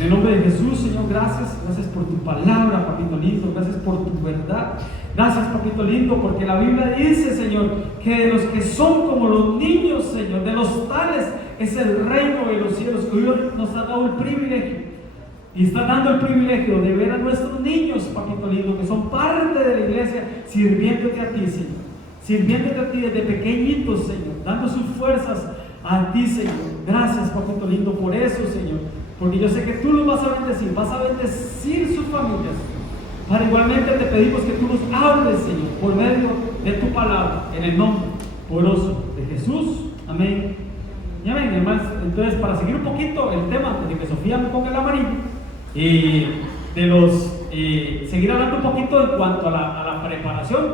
En el nombre de Jesús, Señor, gracias por tu palabra, papito lindo, gracias por tu verdad. Gracias, papito lindo, porque la Biblia dice, Señor, que de los que son como los niños, Señor, de los tales es el reino de los cielos, que hoy nos ha dado el privilegio. Y está dando el privilegio de ver a nuestros niños, papito lindo, que son parte de la iglesia, sirviéndote a ti, Señor. Sirviéndote a ti desde pequeñitos, Señor, dando sus fuerzas a ti, Señor. Gracias, papito lindo, por eso, Señor. Porque yo sé que tú los vas a bendecir sus familias. Para igualmente te pedimos que tú nos hables, Señor, por medio de tu palabra, en el nombre poderoso de Jesús. Amén. Y amén, hermanos. Entonces, para seguir un poquito el tema, de que Sofía me ponga el amarillo, seguir hablando un poquito en cuanto a la preparación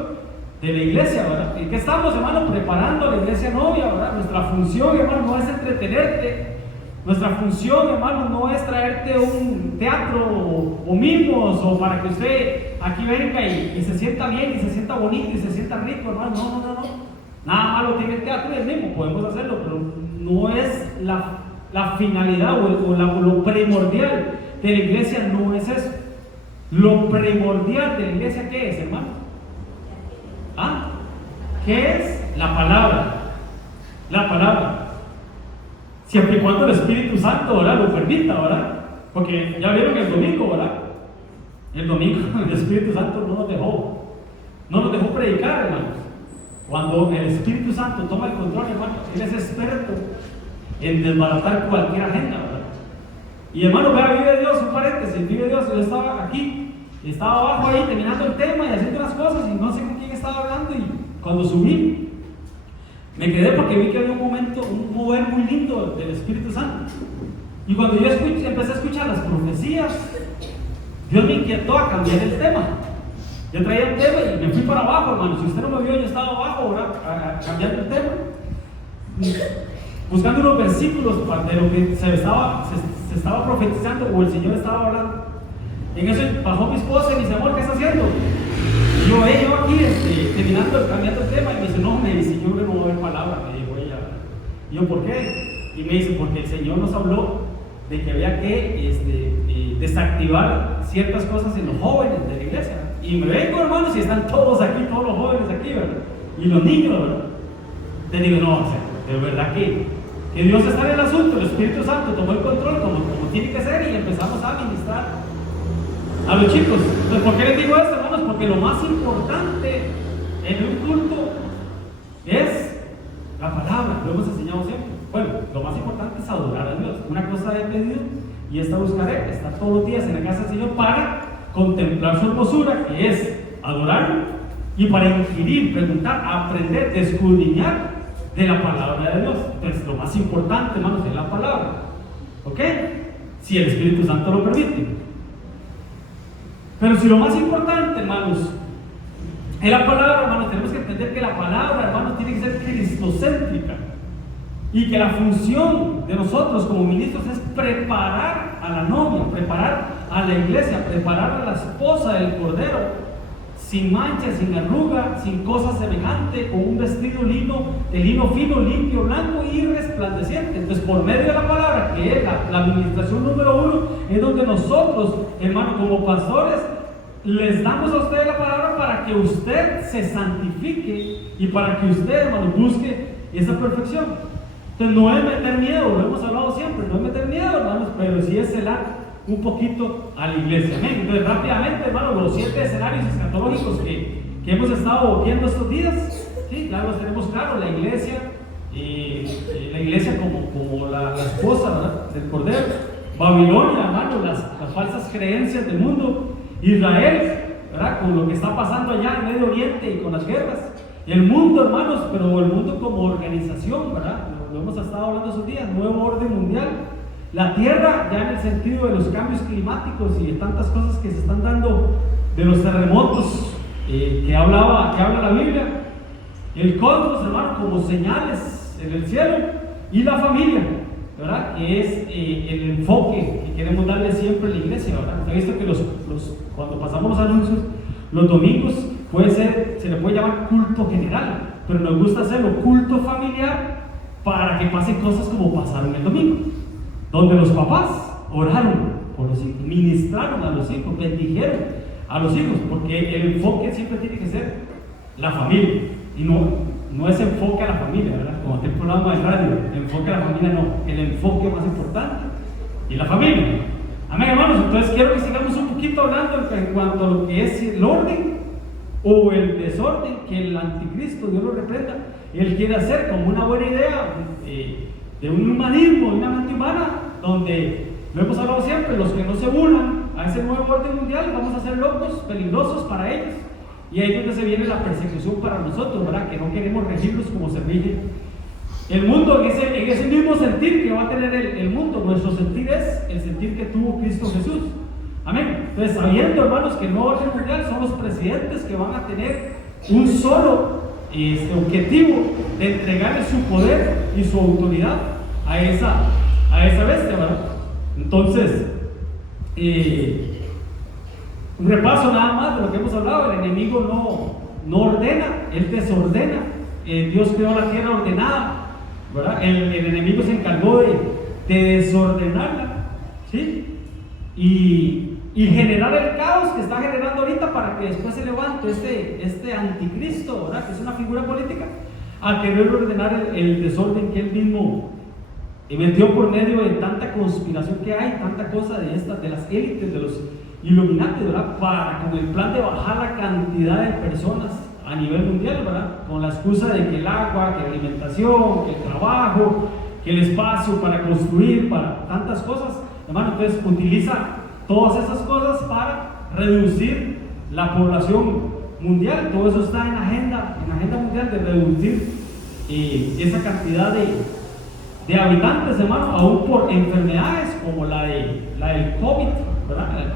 de la iglesia, ¿verdad? ¿En qué estamos, hermano? Preparando a la iglesia novia, ¿verdad? Nuestra función, hermano, no es entretenerte. Nuestra función, hermano, no es traerte un teatro o mimos o para que usted aquí venga y se sienta bien y se sienta bonito y se sienta rico, hermano. No. Nada malo tiene el teatro y el mimo, podemos hacerlo, pero no es la finalidad o lo primordial de la iglesia, no es eso. Lo primordial de la iglesia, ¿qué es, hermano? ¿Ah? ¿Qué es? La palabra. La palabra. Siempre y cuando el Espíritu Santo, ¿verdad?, lo permita, ¿verdad? Porque ya vieron el domingo, ¿verdad? El domingo el Espíritu Santo no nos dejó predicar, hermanos. Cuando el Espíritu Santo toma el control, hermanos, Él es experto en desbaratar cualquier agenda, ¿verdad? Y hermano, vea, vive Dios, un paréntesis, vive Dios. Yo estaba aquí, estaba abajo ahí terminando el tema y haciendo unas cosas y no sé con quién estaba hablando, y cuando subí me quedé porque vi que había un mover muy lindo del Espíritu Santo. Y cuando yo empecé a escuchar las profecías, Dios me inquietó a cambiar el tema. Yo traía el tema y me fui para abajo, hermano. Si usted no me vio, yo estaba abajo, ¿verdad?, cambiando el tema, buscando unos versículos de lo que se estaba profetizando o el Señor estaba hablando. En eso bajó mi esposa y me dice: amor, ¿qué está haciendo? Y yo aquí cambiando el tema, y me dice: no, me dice, yo no voy a ver palabra, me dijo ella. Y yo: ¿por qué? Y me dice: porque el Señor nos habló de que había que desactivar ciertas cosas en los jóvenes de la iglesia. Y me vengo, hermanos, y están todos aquí, todos los jóvenes aquí, ¿verdad? Y los niños, ¿verdad? Te digo: no, o sea, de verdad que Dios está en el asunto. El Espíritu Santo tomó el control como tiene que ser, y empezamos a ministrar a los chicos. Entonces, ¿por qué les digo esto, hermanos? Porque lo más importante en un culto es la palabra. Lo hemos enseñado siempre. Bueno, lo más importante es adorar a Dios. Una cosa he pedido y esta buscaré: estar todos los días en la casa del Señor para contemplar su hermosura, que es adorarlo, y para inquirir, preguntar, aprender, escudriñar de la palabra de Dios. Entonces, lo más importante, hermanos, es la palabra. ¿Ok? Si el Espíritu Santo lo permite. Pero si lo más importante, hermanos, es la palabra, hermanos, tenemos que entender que la palabra, hermanos, tiene que ser cristocéntrica, y que la función de nosotros como ministros es preparar a la novia, preparar a la iglesia, preparar a la esposa del Cordero, sin mancha, sin arruga, sin cosas semejantes, con un vestido de lino fino, limpio, blanco y resplandeciente. Entonces, por medio de la palabra, que es la administración número 1, es donde nosotros, hermanos, como pastores, les damos a ustedes la palabra para que usted se santifique y para que usted, hermano, busque esa perfección. Entonces, no es meter miedo, lo hemos hablado siempre, no es meter miedo, hermanos, pero sí es celar un poquito a la iglesia. Amén. Entonces, rápidamente, hermanos, los 7 escenarios escatológicos que hemos estado viendo estos días, ¿sí? Ya los tenemos claros: la iglesia, como la esposa, ¿verdad?, del Cordero; Babilonia, hermano, las falsas creencias del mundo; Israel, ¿verdad?, con lo que está pasando allá en Medio Oriente y con las guerras; el mundo, hermanos, pero el mundo como organización, ¿verdad?, lo hemos estado hablando esos días: nuevo orden mundial; la tierra, ya en el sentido de los cambios climáticos y de tantas cosas que se están dando, de los terremotos que habla la Biblia; el cosmos, hermano, como señales en el cielo; y la familia, ¿verdad?, que es el enfoque que queremos darle siempre a la iglesia, ¿verdad? Se ha visto que cuando pasamos los anuncios, los domingos se le puede llamar culto general, pero nos gusta hacerlo culto familiar, para que pasen cosas como pasaron el domingo, donde los papás oraron por los hijos, ministraron a los hijos, bendijeron a los hijos, porque el enfoque siempre tiene que ser la familia, y no es enfoque a la familia, ¿verdad? Como aquel programa de radio, enfoque a la familia no, el enfoque más importante y la familia. Amén, hermanos. Entonces quiero que sigamos un poquito hablando en cuanto a lo que es el orden o el desorden que el anticristo, Dios lo reprenda, él quiere hacer como una buena idea de un humanismo, de una mente humana, donde lo hemos hablado siempre, los que no se unan a ese nuevo orden mundial vamos a ser locos, peligrosos para ellos, y ahí es donde se viene la persecución para nosotros, ¿verdad? Que no queremos regirlos como se rige el mundo, en ese mismo sentir que va a tener el mundo. Nuestro sentir es el sentir que tuvo Cristo Jesús. Amén. Entonces, sabiendo, hermanos, que el nuevo orden mundial son los presidentes que van a tener un solo objetivo de entregarle su poder y su autoridad a esa bestia, ¿verdad? Entonces, un repaso nada más de lo que hemos hablado. El enemigo no ordena, él desordena. Dios creó la tierra ordenada, ¿verdad? El enemigo se encargó de desordenarla, ¿sí? Y generar el caos que está generando ahorita para que después se levante este anticristo, ¿verdad? Que es una figura política, a querer ordenar el desorden que él mismo metió por medio de tanta conspiración que hay, tanta cosa de las élites, de los Illuminati, ¿verdad? Con el plan de bajar la cantidad de personas a nivel mundial, ¿verdad? Con la excusa de que el agua, que la alimentación, que el trabajo, que el espacio para construir, para tantas cosas, hermano. Entonces utiliza todas esas cosas para reducir la población mundial. Todo eso está en la agenda mundial de reducir esa cantidad de habitantes, hermano, aún por enfermedades como la del COVID, ¿verdad? El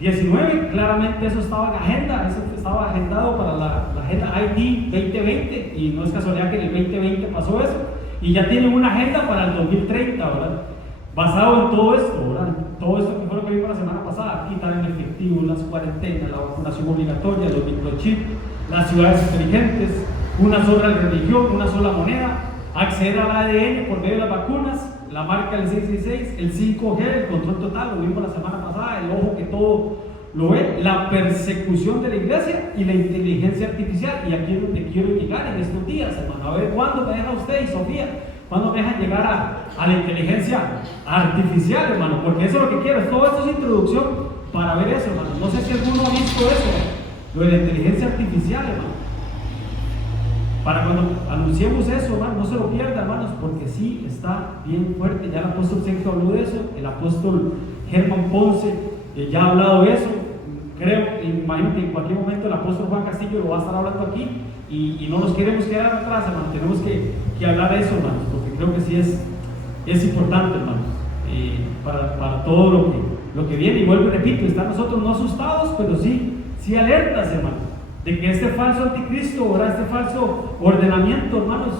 COVID-19, claramente eso estaba en agenda, eso estaba agendado para la agenda ID 2020, y no es casualidad que en el 2020 pasó eso, y ya tienen una agenda para el 2030, ¿verdad? Basado en todo esto, ¿verdad? Todo esto que fue lo que vimos la semana pasada: quitar el efectivo, las cuarentenas, la vacunación obligatoria, los microchips, las ciudades inteligentes, una sola religión, una sola moneda, acceder al ADN por medio de las vacunas, la marca del 666, el 5G, el control total, lo vimos la semana pasada, el ojo que todo lo ve, la persecución de la iglesia y la inteligencia artificial. Y aquí es donde quiero llegar en estos días, hermano. A ver, ¿cuándo me deja usted y Sofía? ¿Cuándo me dejan llegar a la inteligencia artificial, hermano? Porque eso es lo que quiero. Todo esto es introducción para ver eso, hermano. No sé si alguno ha visto eso, lo de la inteligencia artificial, hermano. Para cuando anunciemos eso, hermano, no se lo pierda, hermanos, porque sí está bien fuerte. Ya el apóstol Sergio habló de eso, el apóstol Germán Ponce ya ha hablado de eso. Creo, imagino que en cualquier momento el apóstol Juan Castillo lo va a estar hablando aquí, y no nos queremos quedar atrás, hermano. Tenemos que hablar de eso, hermanos, porque creo que sí es importante, hermanos, para todo lo que viene. Y vuelvo y repito, están nosotros no asustados, pero sí alertas, hermanos, de que este falso anticristo, ahora este falso ordenamiento, hermanos,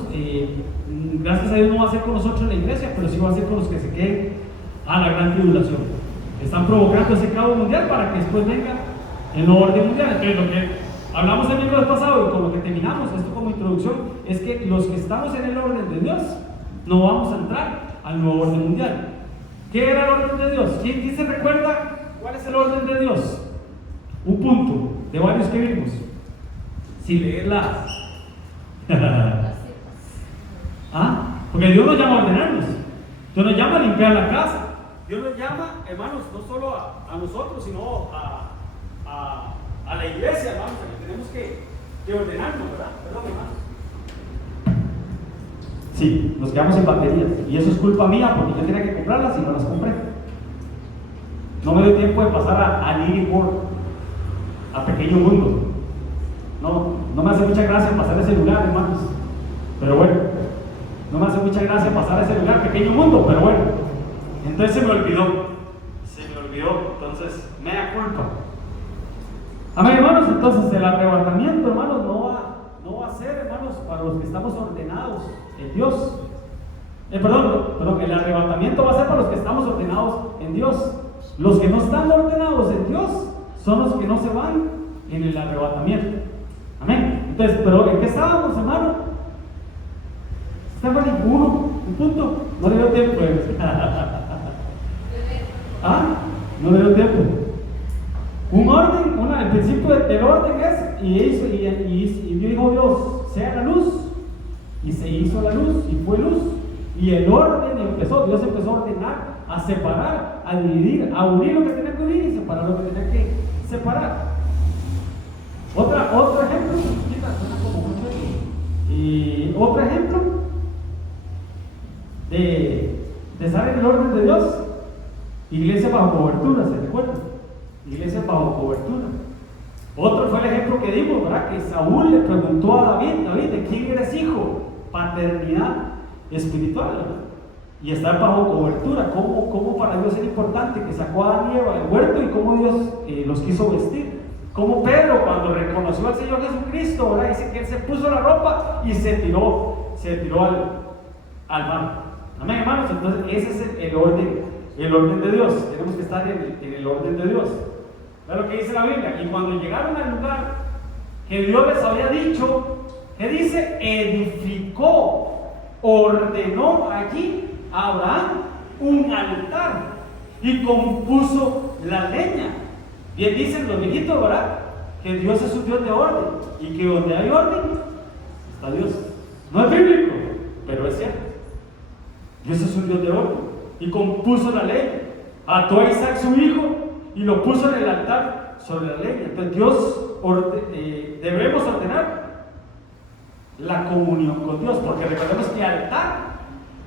gracias a Dios no va a ser con nosotros en la iglesia, pero sí va a ser con los que se queden a la gran tribulación. Están provocando ese caos mundial para que después venga el nuevo orden mundial. Entonces, lo que hablamos el miércoles pasado y con lo que terminamos esto como introducción es que los que estamos en el orden de Dios no vamos a entrar al nuevo orden mundial. ¿Qué era el orden de Dios? ¿Quién se recuerda cuál es el orden de Dios? Un punto de varios que vimos. Si lees porque Dios nos llama a ordenarnos, Dios nos llama a limpiar la casa, Dios nos llama, hermanos, no solo a nosotros, sino a la iglesia, hermanos, a que tenemos que ordenarnos, ¿verdad? Perdón, hermanos. Sí, nos quedamos sin baterías, y eso es culpa mía porque yo tenía que comprarlas y no las compré. No me dio tiempo de pasar a Lily Ward, a Pequeño Mundo. No me hace mucha gracia pasar ese lugar, hermanos, pero bueno, no me hace mucha gracia pasar ese lugar, Pequeño Mundo, pero bueno, entonces se me olvidó, entonces me da culpa. Amén, hermanos. Entonces el arrebatamiento, hermanos, no va a ser, hermanos, para los que estamos ordenados en Dios. Perdón, el arrebatamiento va a ser para los que estamos ordenados en Dios. Los que no están ordenados en Dios son los que no se van en el arrebatamiento. Amén. Entonces, pero ¿en qué estábamos, hermano? Estaba en un punto. No le dio tiempo. Ah, no le dio tiempo. Un orden, el principio del orden es, y dijo Dios, sea la luz, y se hizo la luz, y fue luz. Y el orden Dios empezó a ordenar, a separar, a dividir, a unir lo que tenía que unir y separar lo que tenía que separar. Otro ejemplo, y otro ejemplo de estar en el orden de Dios, iglesia bajo cobertura, ¿se recuerdan? Iglesia bajo cobertura. Otro fue el ejemplo que dimos, ¿verdad? Que Saúl le preguntó a David, ¿de quién eres hijo? Paternidad espiritual, ¿verdad? Y estar bajo cobertura, ¿cómo para Dios era importante que sacó a Adán y Eva del huerto y cómo Dios los quiso vestir? Como Pedro cuando reconoció al Señor Jesucristo, ¿verdad? Dice que él se puso la ropa y se tiró al mar. Amén, hermanos. Entonces ese es el orden de Dios. Tenemos que estar en el orden de Dios. ¿Verdad lo que dice la Biblia? Y cuando llegaron al lugar que Dios les había dicho, ¿qué dice? Edificó, ordenó allí a Abraham un altar y compuso la leña. Bien dicen los viejitos, ¿verdad? Que Dios es un Dios de orden y que donde hay orden está Dios. No es bíblico, pero es cierto. Dios es un Dios de orden y compuso la leña. Ató a Isaac su hijo y lo puso en el altar sobre la leña. Entonces debemos ordenar la comunión con Dios, porque recordemos que altar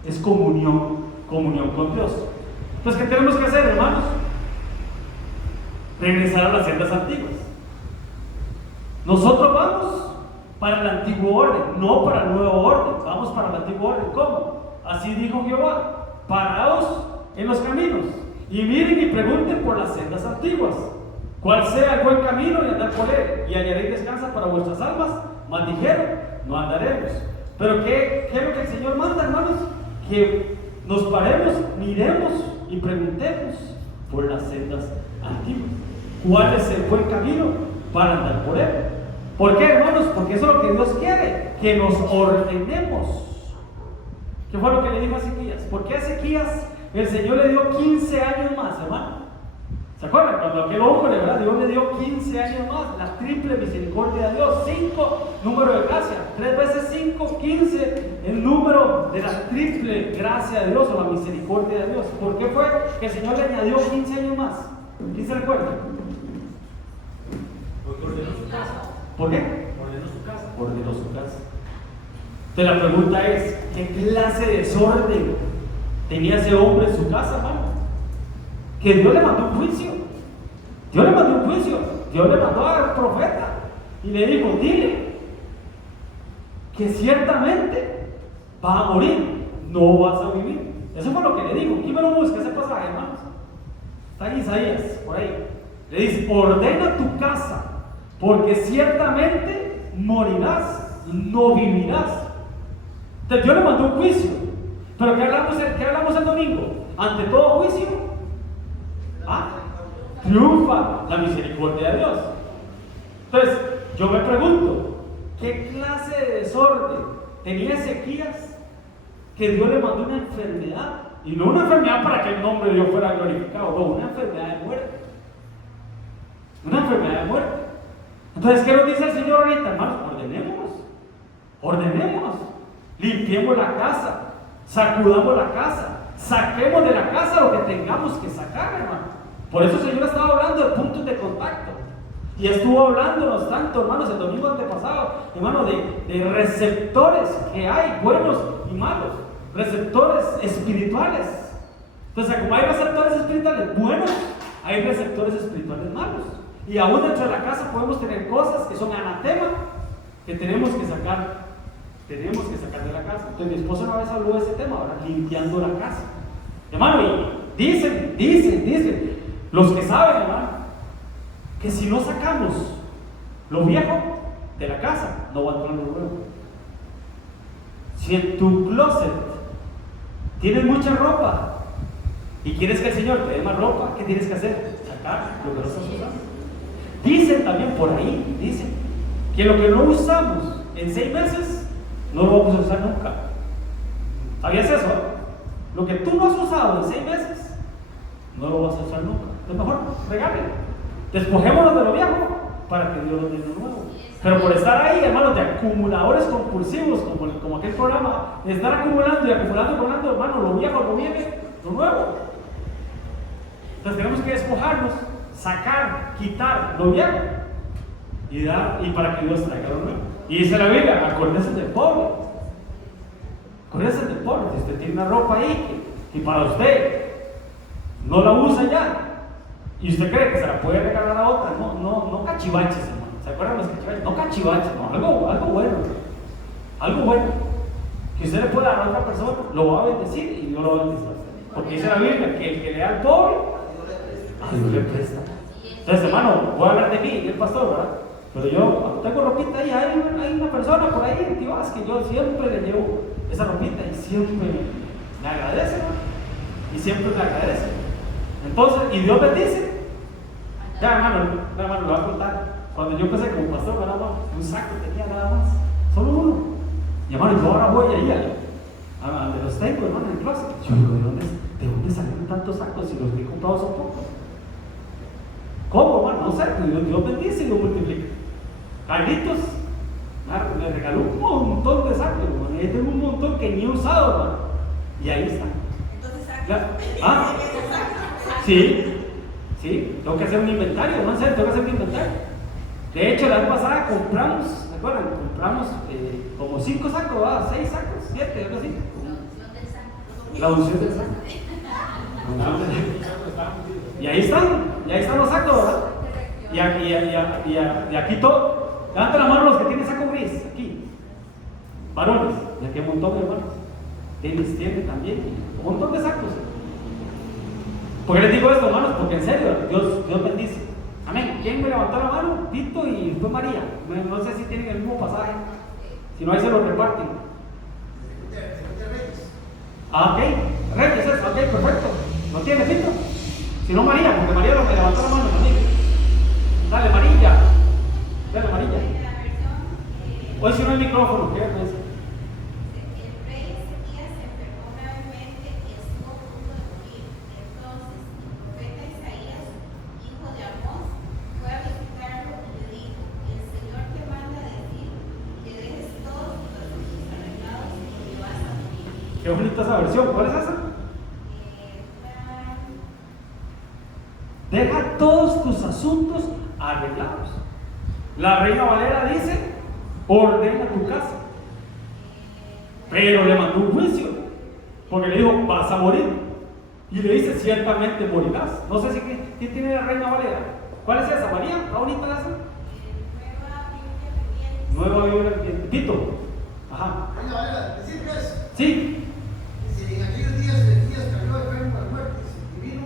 es comunión con Dios. Entonces, ¿qué tenemos que hacer, hermanos? Regresar a las sendas antiguas. Nosotros vamos para el antiguo orden, no para el nuevo orden. Vamos para el antiguo orden. ¿Cómo? Así dijo Jehová: paraos en los caminos y miren y pregunten por las sendas antiguas, cuál sea el buen camino y andar por él, y hallaréis descanso para vuestras almas. Mas dijeron: no andaremos. Pero ¿qué es lo que el Señor manda, hermanos? Que nos paremos, miremos y preguntemos por las sendas antiguas. ¿Cuál es el buen camino para andar por él? ¿Por qué, hermanos? Porque eso es lo que Dios quiere, que nos ordenemos. ¿Qué fue lo que le dijo a Ezequías? ¿Por qué a Ezequías el Señor le dio 15 años más, hermano? ¿Se acuerdan? Cuando aquel hombre, ¿verdad? Dios le dio 15 años más, la triple misericordia de Dios, 5, número de gracia, 3 veces 5, 15, el número de la triple gracia de Dios o la misericordia de Dios. ¿Por qué fue que el Señor le añadió 15 años más? ¿Quién se recuerda? Porque ordenó su casa. ¿Por qué? Ordenó su casa. Ordenó su casa. Entonces la pregunta es, ¿qué clase de desorden tenía ese hombre en su casa, hermano? Que Dios le mandó un juicio. Dios le mandó un juicio. Dios le mandó al profeta y le dijo: dile que ciertamente va a morir, no vas a vivir. Eso fue lo que le dijo. ¿Quién me lo busca ese pasaje, hermanos? Está en Isaías, por ahí. Le dice: ordena tu casa, porque ciertamente morirás, no vivirás. Entonces Dios le mandó un juicio. Pero ¿qué hablamos el domingo? Ante todo juicio, triunfa la misericordia de Dios. Entonces, yo me pregunto, ¿qué clase de desorden tenía Ezequías que Dios le mandó una enfermedad? Y no una enfermedad para que el nombre de Dios fuera glorificado, no, una enfermedad de muerte. Una enfermedad de muerte. Entonces, ¿qué nos dice el Señor ahorita, hermanos? Ordenemos, limpiemos la casa, sacudamos la casa, saquemos de la casa lo que tengamos que sacar, hermano. Por eso el Señor estaba hablando de puntos de contacto. Y estuvo hablándonos tanto, hermanos, el domingo antepasado, hermanos, de receptores que hay, buenos y malos, receptores espirituales. Entonces, como hay receptores espirituales buenos, hay receptores espirituales malos. Y aún dentro de la casa podemos tener cosas que son anatema, que tenemos que sacar de la casa. Entonces mi esposa una vez habló de ese tema, ahora limpiando la casa. Hermano, y dicen, los que saben, hermano, que si no sacamos lo viejo de la casa, no va a entrar lo nuevo. Si en tu closet tienes mucha ropa y quieres que el Señor te dé más ropa, ¿qué tienes que hacer? Sacar lo que no estás usando. Dicen también por ahí, que lo que no usamos en 6 meses, no lo vamos a usar nunca. ¿Sabías eso? Lo que tú no has usado en 6 meses, no lo vas a usar nunca. Entonces mejor regale. Despojémonos de lo viejo para que Dios nos dé lo nuevo. Pero por estar ahí, hermanos, de acumuladores compulsivos, como aquel programa, de estar acumulando y acumulando, hermano, lo viejo no viene, lo nuevo. Entonces tenemos que despojarnos, sacar, quitar lo viejo y dar, y para que Dios traiga lo nuevo. Y dice la Biblia, acuérdense del pobre. Acuérdense del pobre. Si usted tiene una ropa ahí y para usted no la usa ya, y usted cree que se la puede regalar a otra, no cachivaches, hermano. ¿Se acuerdan los cachivaches? No cachivaches, no, algo bueno. Algo bueno. Que usted le pueda dar a otra persona, lo va a bendecir y Dios lo va a bendecir. Porque dice la Biblia que el que le da al pobre, a Dios le presta. Entonces, hermano, voy a hablar de mí, del pastor, ¿verdad? Pero yo tengo ropita ahí, hay una persona por ahí, tío, es que yo siempre le llevo esa ropita y siempre me agradece, ¿no? Y siempre me agradece. Entonces, y Dios bendice. Ya, hermano, lo voy a contar. Cuando yo empecé como pastor, nada más, un saco tenía nada más, solo uno. Y hermano, yo ahora voy ahí a donde los tengo, hermano, en el closet. Yo digo, ¿de dónde salieron tantos sacos si los que he comprado son pocos? ¿Cómo, hermano? No sé, Dios bendice y Dios multiplica. Carlitos me regaló un montón de sacos, hermano. Ahí tengo un montón que ni he usado, hermano. Y ahí está. Entonces, ¿sacos? ¿Ah? Sí, tengo que hacer un inventario, no sé, tengo que hacer un inventario. De hecho, la vez pasada compramos, ¿se acuerdan? Compramos como 5 sacos, 6 sacos, 7, algo así. La unción del saco. Y ahí están los sacos, ¿verdad? Y aquí todo. Levanten la mano los que tienen saco gris, aquí. Varones, y aquí hay un montón de hermanos. Dennis tiene también, un montón de sacos. ¿Por qué les digo esto, hermanos? Porque en serio, Dios bendice. Amén. ¿Quién me levantó la mano? Tito y después María. No sé si tienen el mismo pasaje. Si no, ahí se lo reparten. Ah, ok. Reyes, eso, ok, perfecto. ¿No tiene Tito? Si no, María, porque María lo me levantó la mano también. Dale, María. Dale, María. Hoy si no hay micrófono, ¿qué es? Qué bonita esa versión. ¿Cuál es esa? Deja todos tus asuntos arreglados. La Reina Valera dice: ordena tu casa. Pero le mandó un juicio, porque le dijo: vas a morir. Y le dice: ciertamente morirás. No sé si ¿quién tiene la Reina Valera? ¿Cuál es esa? ¿María? ¿Está bonita esa? Nueva Biblia Viviente. Tito. Ajá. Reina Valera, ¿decir qué es? Sí. En aquellos días Ezequías cayó enfermo de muerte, y vino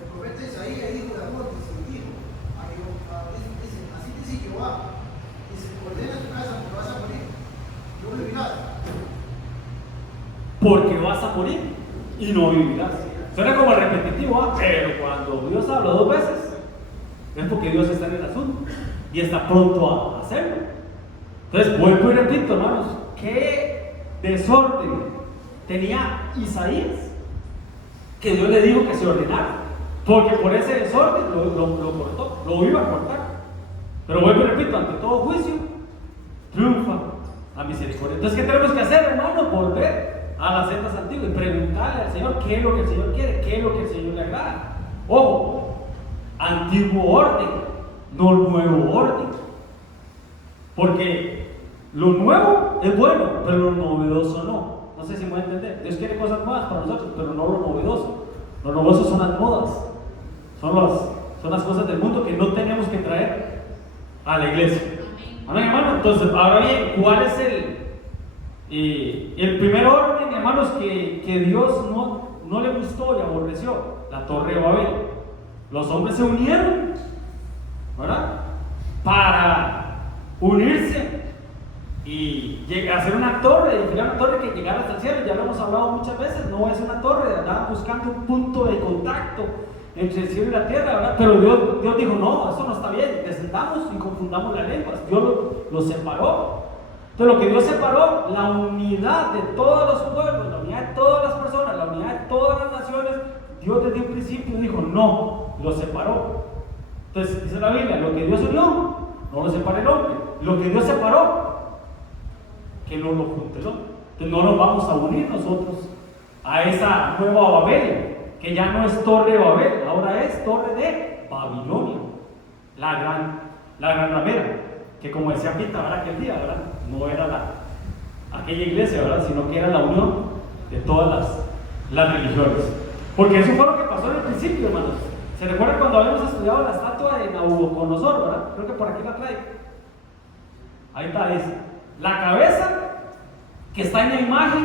el profeta Isaías, hijo de Amós, y dijo: así dice Jehová, dice, ordena tu casa porque vas a morir, no vivirás. Porque vas a morir y no vivirás. Suena como repetitivo, pero cuando Dios habla 2 veces, es porque Dios está en el asunto y está pronto a hacerlo. Entonces, vuelvo y repito, hermanos, qué desorden tenía Isaías, que Dios le dijo que se ordenara, porque por ese desorden lo cortó, lo iba a cortar. Pero vuelvo y repito, ante todo juicio triunfa la misericordia. Entonces, ¿qué tenemos que hacer, hermanos? Volver a las sendas antiguas y preguntarle al Señor qué es lo que el Señor quiere, qué es lo que el Señor le agrada. Ojo, antiguo orden, no nuevo orden, porque lo nuevo es bueno, pero lo novedoso no. No sé si me voy a entender. Dios quiere cosas nuevas para nosotros, pero no lo novedoso. Lo novedoso son las modas, son las cosas del mundo que no tenemos que traer a la iglesia. Amén, hermano. Entonces, ahora bien, ¿cuál es el primer orden, hermanos, que Dios no le gustó y aborreció? La Torre de Babel. Los hombres se unieron, ¿verdad? Para unirse y hacer una torre, edificar una torre que llegara hasta el cielo. Ya lo hemos hablado muchas veces, no es una torre, andaban buscando un punto de contacto entre el cielo y la tierra, ¿verdad? Pero Dios dijo: no, eso no está bien, descendamos y confundamos las lenguas. Dios lo separó. Entonces, lo que Dios separó, la unidad de todos los pueblos, la unidad de todas las personas, la unidad de todas las naciones, Dios desde un principio dijo no, los separó. Entonces dice la Biblia, lo que Dios unió, no lo separa el hombre. Lo que Dios separó, que no lo junte el hombre. Entonces no nos vamos a unir nosotros a esa nueva Babel, que ya no es Torre de Babel, ahora es Torre de Babilonia, la gran ramera, que como decía Pita, ¿verdad? Aquel día, ¿verdad? No era aquella iglesia, ¿verdad? Sino que era la unión de todas las religiones. Porque eso fue lo que pasó en el principio, hermanos. ¿Se recuerda cuando habíamos estudiado la estatua de Nabucodonosor, verdad? Creo que por aquí la trae. Ahí está, dice. La cabeza que está en la imagen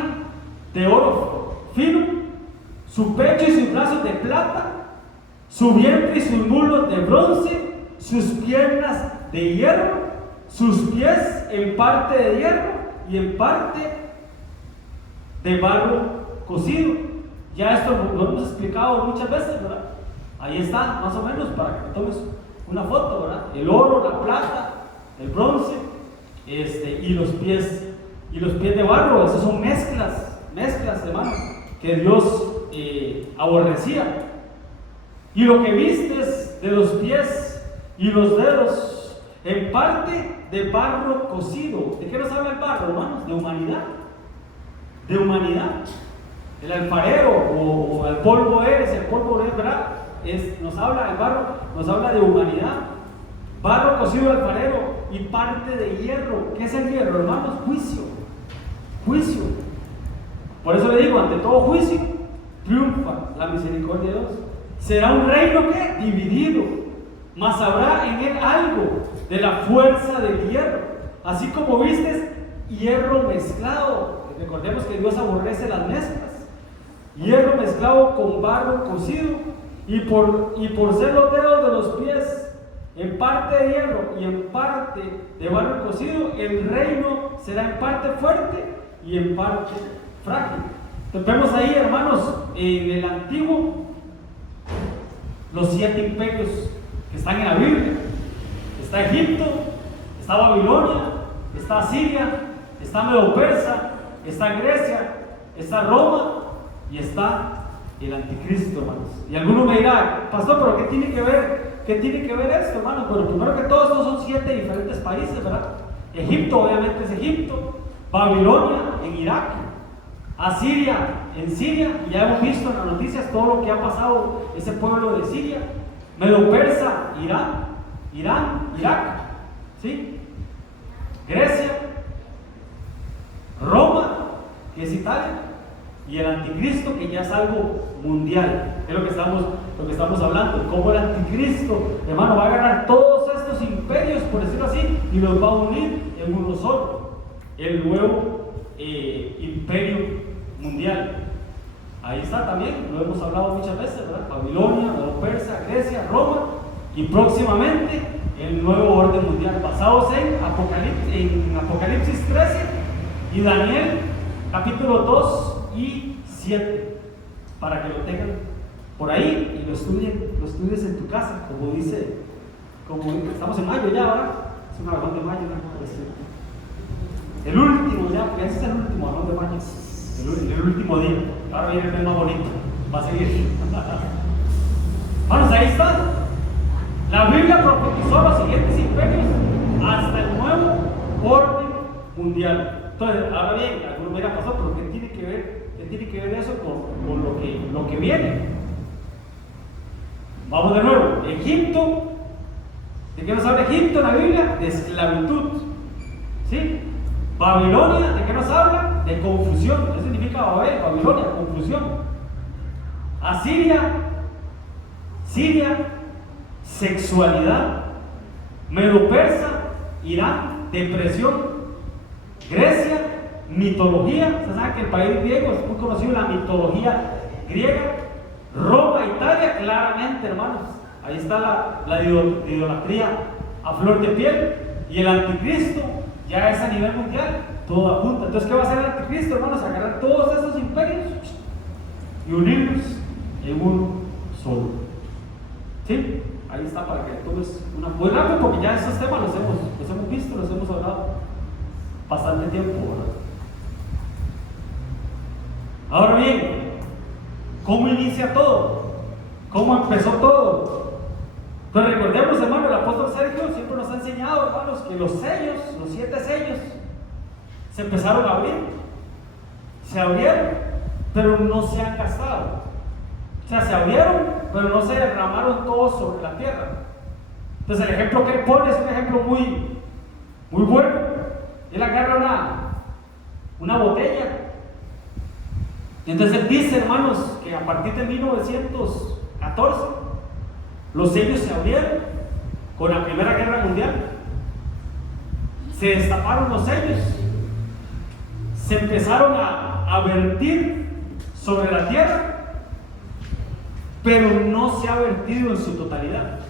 de oro fino, su pecho y sus brazos de plata, su vientre y sus muslos de bronce, sus piernas de hierro, sus pies en parte de hierro y en parte de barro cocido. Ya esto lo hemos explicado muchas veces, ¿verdad? Ahí está, más o menos, para que tomes una foto, ¿verdad? El oro, la plata, el bronce, y los pies de barro. Esas son mezclas, hermano, que Dios aborrecía. Y lo que vistes de los pies y los dedos, en parte de barro cocido. ¿De qué nos habla el barro, hermanos? De humanidad. De humanidad. El alfarero o el polvo eres, ¿verdad? Nos habla, el barro nos habla de humanidad. Barro cocido del alfarero y parte de hierro. ¿Qué es el hierro, hermanos? Juicio. Por eso le digo, ante todo juicio triunfa la misericordia de Dios. Será un reino que dividido, mas habrá en él algo de la fuerza del hierro, así como vistes hierro mezclado. Recordemos que Dios aborrece las mezclas. Hierro mezclado con barro cocido, y por ser los dedos de los pies en parte de hierro y en parte de barro cocido, el reino será en parte fuerte y en parte frágil. Entonces vemos ahí, hermanos, en el antiguo, los 7 imperios que están en la Biblia. Está Egipto, está Babilonia, está Siria, está Medo-Persa, está Grecia, está Roma y está el anticristo, hermanos. Y alguno me dirá, pastor, pero ¿qué tiene que ver esto, hermanos? Bueno, primero que todo, estos son 7 diferentes países, ¿verdad? Egipto, obviamente, es Egipto. Babilonia, en Irak. Asiria, en Siria. Y ya hemos visto en las noticias todo lo que ha pasado ese pueblo de Siria. Medo-Persa, Irán, Irak, ¿sí? Grecia, Roma, que es Italia, y el anticristo, que ya es algo mundial. Es lo que estamos hablando, cómo el anticristo, hermano, va a agarrar todos estos imperios, por decirlo así, y los va a unir en uno solo, el nuevo imperio mundial. Ahí está también, lo hemos hablado muchas veces, ¿verdad? Babilonia, Medo-Persa, Grecia, Roma, y próximamente el nuevo orden mundial, basados en Apocalipsis 13 y Daniel capítulo 2 y 7, para que lo tengan por ahí y lo estudies en tu casa, como estamos en mayo ya, ¿verdad? Es un aragón de mayo, ¿no? El último ya, porque ese es el último aragón de mayo, el último día. Ahora viene el mes más bonito, va a seguir. Vamos, ahí está. La Biblia profetizó los siguientes imperios hasta el nuevo orden mundial. Entonces, ahora bien, algunos me dirán, pastor, pero ¿qué tiene que ver eso con lo que viene? Vamos de nuevo. Egipto, ¿de qué nos habla Egipto en la Biblia? De esclavitud. ¿Sí? Babilonia, ¿de qué nos habla? De confusión. ¿Qué significa Babel? Babilonia, confusión. Asiria, Siria, sexualidad. Medo-Persa, Irán, depresión. Grecia, mitología. Ustedes saben que el país griego es muy conocido, la mitología griega. Roma, Italia, claramente, hermanos, ahí está la idolatría a flor de piel. Y el anticristo ya es a nivel mundial, todo apunta. Entonces, ¿qué va a hacer el anticristo, hermanos? Agarrar todos estos imperios y unirlos en uno solo. ¿Sí? Ahí está, para que tomes una muy rápido, porque ya esos temas los hemos visto, los hemos hablado bastante tiempo, ¿verdad? Ahora bien, ¿cómo inicia todo? cómo empezó todo. Entonces recordemos, hermano, el apóstol Sergio siempre nos ha enseñado, hermanos, que los sellos, los 7 sellos, se empezaron a abrir. Se abrieron, pero no se han gastado. O sea, se abrieron, pero no se derramaron todos sobre la tierra. Entonces el ejemplo que él pone es un ejemplo muy bueno. Él agarra una botella. Y entonces él dice, hermanos, que a partir de 1914 los sellos se abrieron con la Primera Guerra Mundial. Se destaparon los sellos. Se empezaron a vertir sobre la tierra, pero no se ha vertido en su totalidad.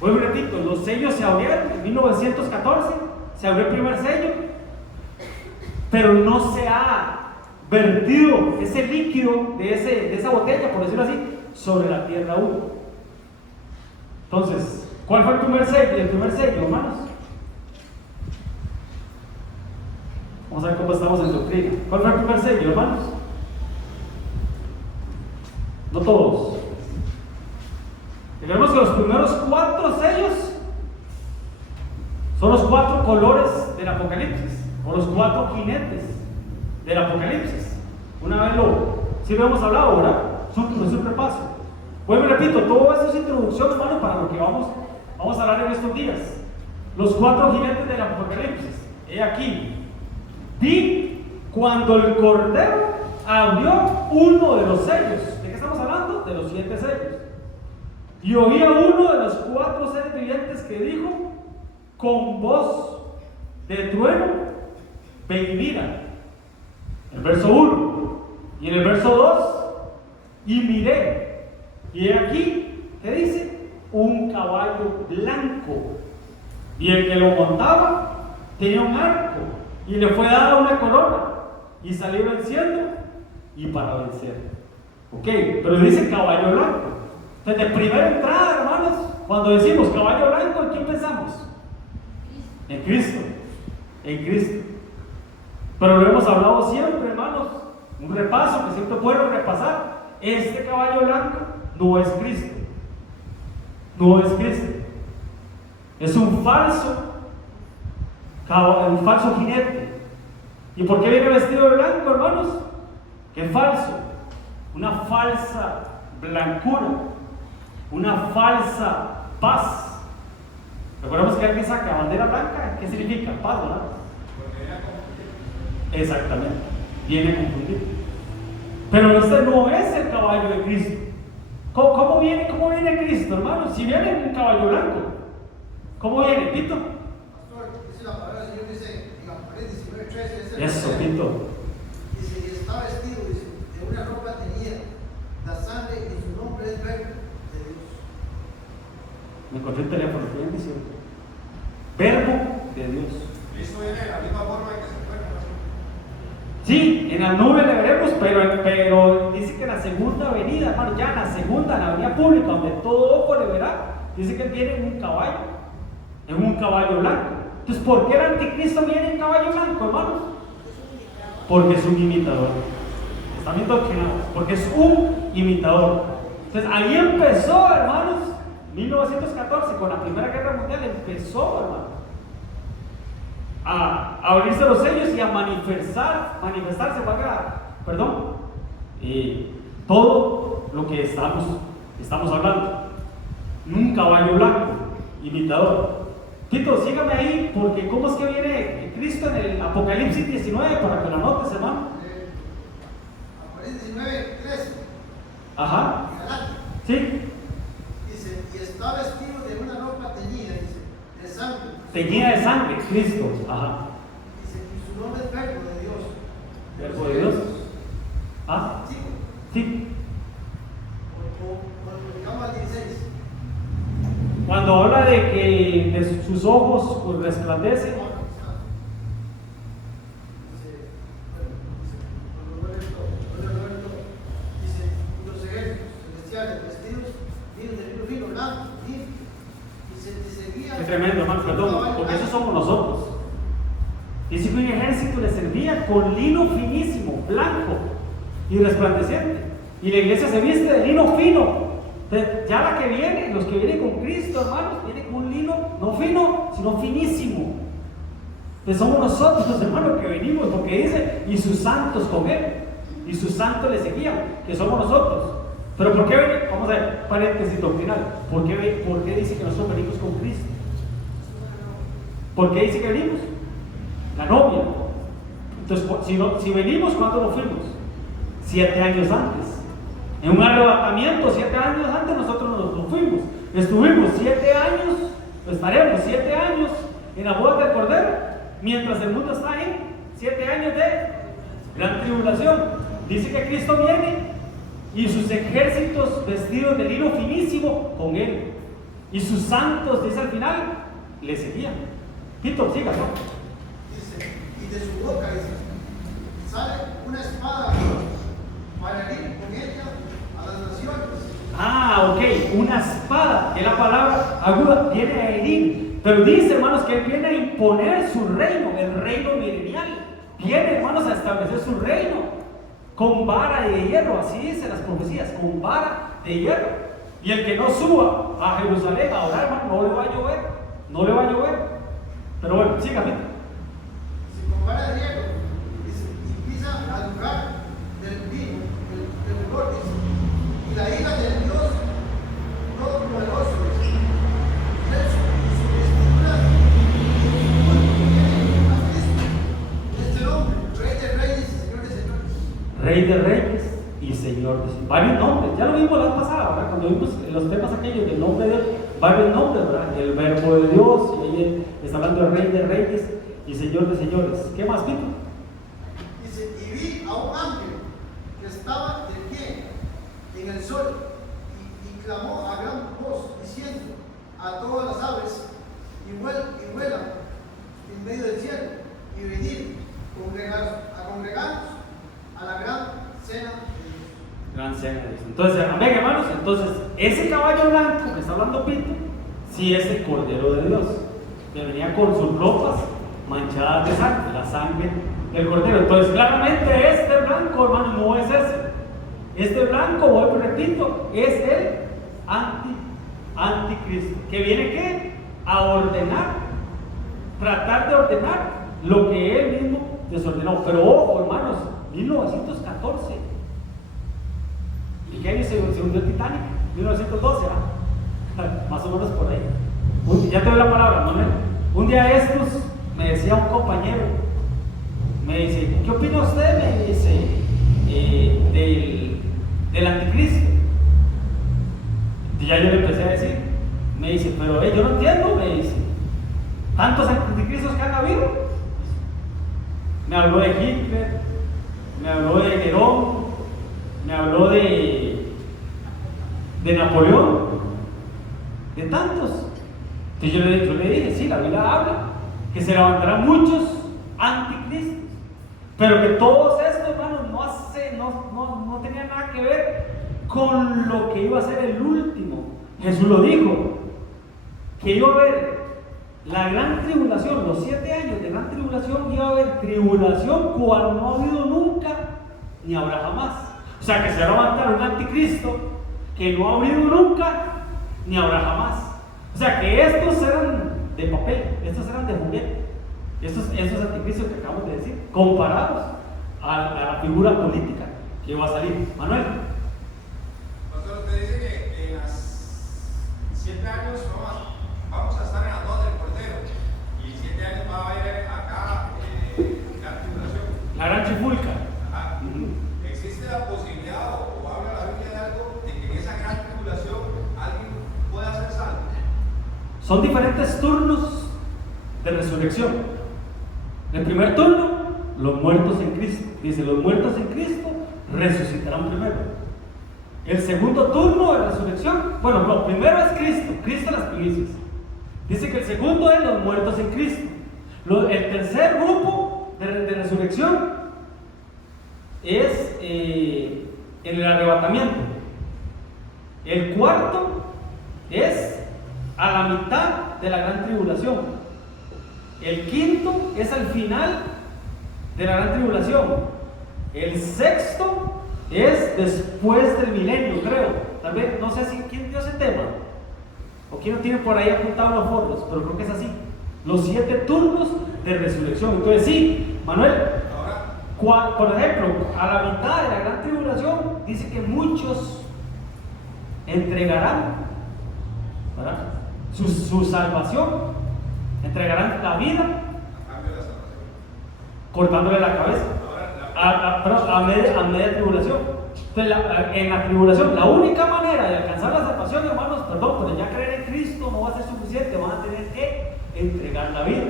Vuelvo y repito, los sellos se abrieron en 1914, se abrió el primer sello, pero no se ha vertido ese líquido de esa botella, por decirlo así, sobre la tierra aún. Entonces, ¿cuál fue el primer sello? El primer sello, hermanos. Vamos a ver cómo estamos en doctrina. ¿Cuál fue el primer sello, hermanos? No todos. Vemos que los primeros 4 sellos son los 4 colores del Apocalipsis, o los 4 jinetes del Apocalipsis. Una vez sí lo hemos hablado, ¿verdad? Es un repaso. Vuelvo y repito, todo esto es introducción, hermano, para lo que vamos a hablar en estos días. Los 4 jinetes del Apocalipsis. He aquí. Vi cuando el Cordero abrió uno de los sellos. ¿De qué estamos hablando? De los 7 sellos. Y oí a uno de los 4 seres vivientes que dijo con voz de trueno: ven y mira. El verso 1. Y en el verso 2: y miré, y he aquí, ¿qué dice? Un caballo blanco, y el que lo montaba tenía un arco, y le fue dada una corona, y salió venciendo y para vencer. Ok, pero dice caballo blanco. Entonces, de primera entrada, hermanos, cuando decimos caballo blanco, ¿en quién pensamos? En Cristo. En Cristo. Pero lo hemos hablado siempre, hermanos. Un repaso que siempre puedo repasar. Este caballo blanco no es Cristo. No es Cristo. Es un falso jinete. ¿Y por qué viene vestido de blanco, hermanos? Que es falso. Una falsa blancura. Una falsa paz. Recordemos que alguien saca bandera blanca. ¿Qué significa? Paz, ¿verdad? Exactamente. Viene confundido. Pero este no es el caballo de Cristo. ¿Cómo viene Cristo, hermanos? Si viene en un caballo blanco, ¿cómo viene, Pito? Pastor, dice la palabra del Señor, dice en Apocalipsis 19:13. Eso, Pito. Dice, y está vestido, dice, de una ropa teñida, la sangre y su nombre es verbo de Dios. Me encontré el teléfono, estoy en diciendo. Verbo de Dios. Cristo viene de la misma forma en que se fue. Sí, en la nube le veremos, pero dice que en la segunda venida, hermano, ya en la segunda, en la venida pública, donde todo ojo le verá, dice que él viene en un caballo blanco. Entonces, ¿por qué el anticristo viene en caballo blanco, hermanos? Porque es un imitador. Están bien doctrinados, porque es un imitador. Entonces, ahí empezó, hermanos, 1914, con la Primera Guerra Mundial, empezó, hermanos, a abrirse los sellos y a manifestarse, todo lo que estamos hablando. Un caballo blanco, imitador. Tito, sígame ahí, porque ¿cómo es que viene Cristo en el Apocalipsis 19? Para que lo anotes, hermano. Apocalipsis 19:13. Ajá. Sí. Dice, y está vestido de una ropa teñida, dice, de sangre. Teñida de sangre, Cristo. Ajá. Dice, y su nombre es verbo de Dios. ¿Verbo de Dios? ¿Ah? Sí. Sí. O llegamos al 16. Cuando habla de que de sus ojos pues, resplandece. Dice, los ejércitos celestiales vestidos de lino fino, blanco, limpio. Y se seguía. Qué tremendo, hermano, perdón, porque eso somos nosotros. Dice que un ejército le servía con lino finísimo, blanco y resplandeciente. Y la iglesia se viste de lino fino, Entonces, ya la que viene, los que vienen con Cristo, hermanos, vienen con un lino no fino, sino finísimo. Entonces somos nosotros, hermanos, que venimos, porque dice, y sus santos con él, y sus santos le seguían, que somos nosotros. Pero ¿por qué venimos? Vamos a ver, paréntesis doctrinal. ¿Por qué dice que nosotros venimos con Cristo? ¿Por qué dice que venimos? La novia. Entonces, si venimos, ¿cuándo nos fuimos? 7 años antes. En un arrebatamiento, 7 años antes, nosotros nos fuimos. Estuvimos 7 años, estaremos 7 años en la boda del Cordero, mientras el mundo está en 7 años de gran tribulación. Dice que Cristo viene y sus ejércitos vestidos de lino finísimo con él. Y sus santos, dice al final, le seguían. Tito, siga, ¿no? Dice, y de su boca dice, sale una espada para herir con ella a las naciones. Ah, ok, una espada, que la palabra aguda viene a herir. Pero dice, hermanos, que él viene a imponer su reino, el reino milenial. Viene, hermanos, a establecer su reino con vara de hierro, así dicen las profecías, con vara de hierro. Y el que no suba a Jerusalén a orar, hermano, no le va a llover, no le va a llover. Pero bueno, sígame. Si con vara de hierro y pisa al lugar del vino, del furor, y la ira del Dios Todopoderoso, su vestidura a Cristo. Este nombre, Rey de Reyes y Señor de Señores. Rey de Reyes y Señor de Señores. Varios nombres, ya lo vimos la vez pasada, ¿verdad? Cuando vimos los temas aquellos del nombre de Dios, varios nombres, ¿verdad? El verbo de Dios, y ahí está hablando de Rey de Reyes y Señor de Señores. ¿Qué más, Pito? Dice, y vi a un ángel que estaba de pie en el sol y clamó a gran voz diciendo a todas las aves y vuelan en medio del cielo y venid a congregarnos a la gran cena de Dios. Gran cena de Dios. Entonces, amén, hermanos. Entonces, ese caballo blanco que está hablando Pito, sí es el Cordero de Dios, que venía con sus ropas manchadas de sangre, la sangre del Cordero. Entonces, claramente este blanco, hermano, no es ese. Este blanco, vuelvo y repito, es el anticristo, que viene ¿qué? A ordenar, tratar de ordenar lo que él mismo desordenó. Pero ojo, hermanos, 1914. ¿Y qué año se hundió el Titanic? 1912, más o menos por ahí. Ya te doy la palabra, Manuel. Un día de estos me decía un compañero, me dice, ¿qué opina usted? Me dice, del anticristo. Y ya yo le empecé a decir, me dice, pero yo no entiendo, me dice, tantos anticristos que han habido. Me habló de Hitler, me habló de Nerón, me habló de Napoleón, de tantos. Entonces yo le dije, sí, la Biblia habla que se levantarán muchos anticristos, pero que todos estos, hermanos, no tenían nada que ver con lo que iba a ser el último. Jesús lo dijo, que iba a haber la gran tribulación, los 7 años de gran tribulación, iba a haber tribulación cual no ha habido nunca ni habrá jamás. O sea que se va a levantar un anticristo que no ha habido nunca ni habrá jamás. O sea que estos eran de papel, estos eran de juguete, esos anticristos que acabamos de decir, comparados a la figura política que va a salir. Manuel. Pastor, usted dice que en las 7 años vamos a estar en la boda del Cordero y 7 años va a haber acá la tribulación. La gran chifulca. Ajá. ¿Existe la posibilidad o habla la Biblia de algo de que en esa gran tribulación alguien pueda ser salvo? Son diferentes turnos de resurrección. El primer turno, los muertos en Cristo. Dice, los muertos en Cristo resucitarán primero. El segundo turno de resurrección, bueno, no, primero es Cristo las primicias. Dice que el segundo es los muertos en Cristo. El tercer grupo de resurrección es en el arrebatamiento. El cuarto es a la mitad de la gran tribulación. El quinto es al final de la gran tribulación. El sexto es después del milenio, creo. tal vez, no sé si quién dio ese tema, o quién lo tiene por ahí apuntado en los foros, pero creo que es así. Los 7 turnos de resurrección. Entonces sí, Manuel, por ejemplo, a la mitad de la gran tribulación, dice que muchos entregarán, ¿verdad?, su salvación, entregarán la vida, cortándole la cabeza a media tribulación. Entonces, en la tribulación, la única manera de alcanzar la salvación, hermanos, perdón, pero ya creer en Cristo no va a ser suficiente, van a tener que entregar la vida.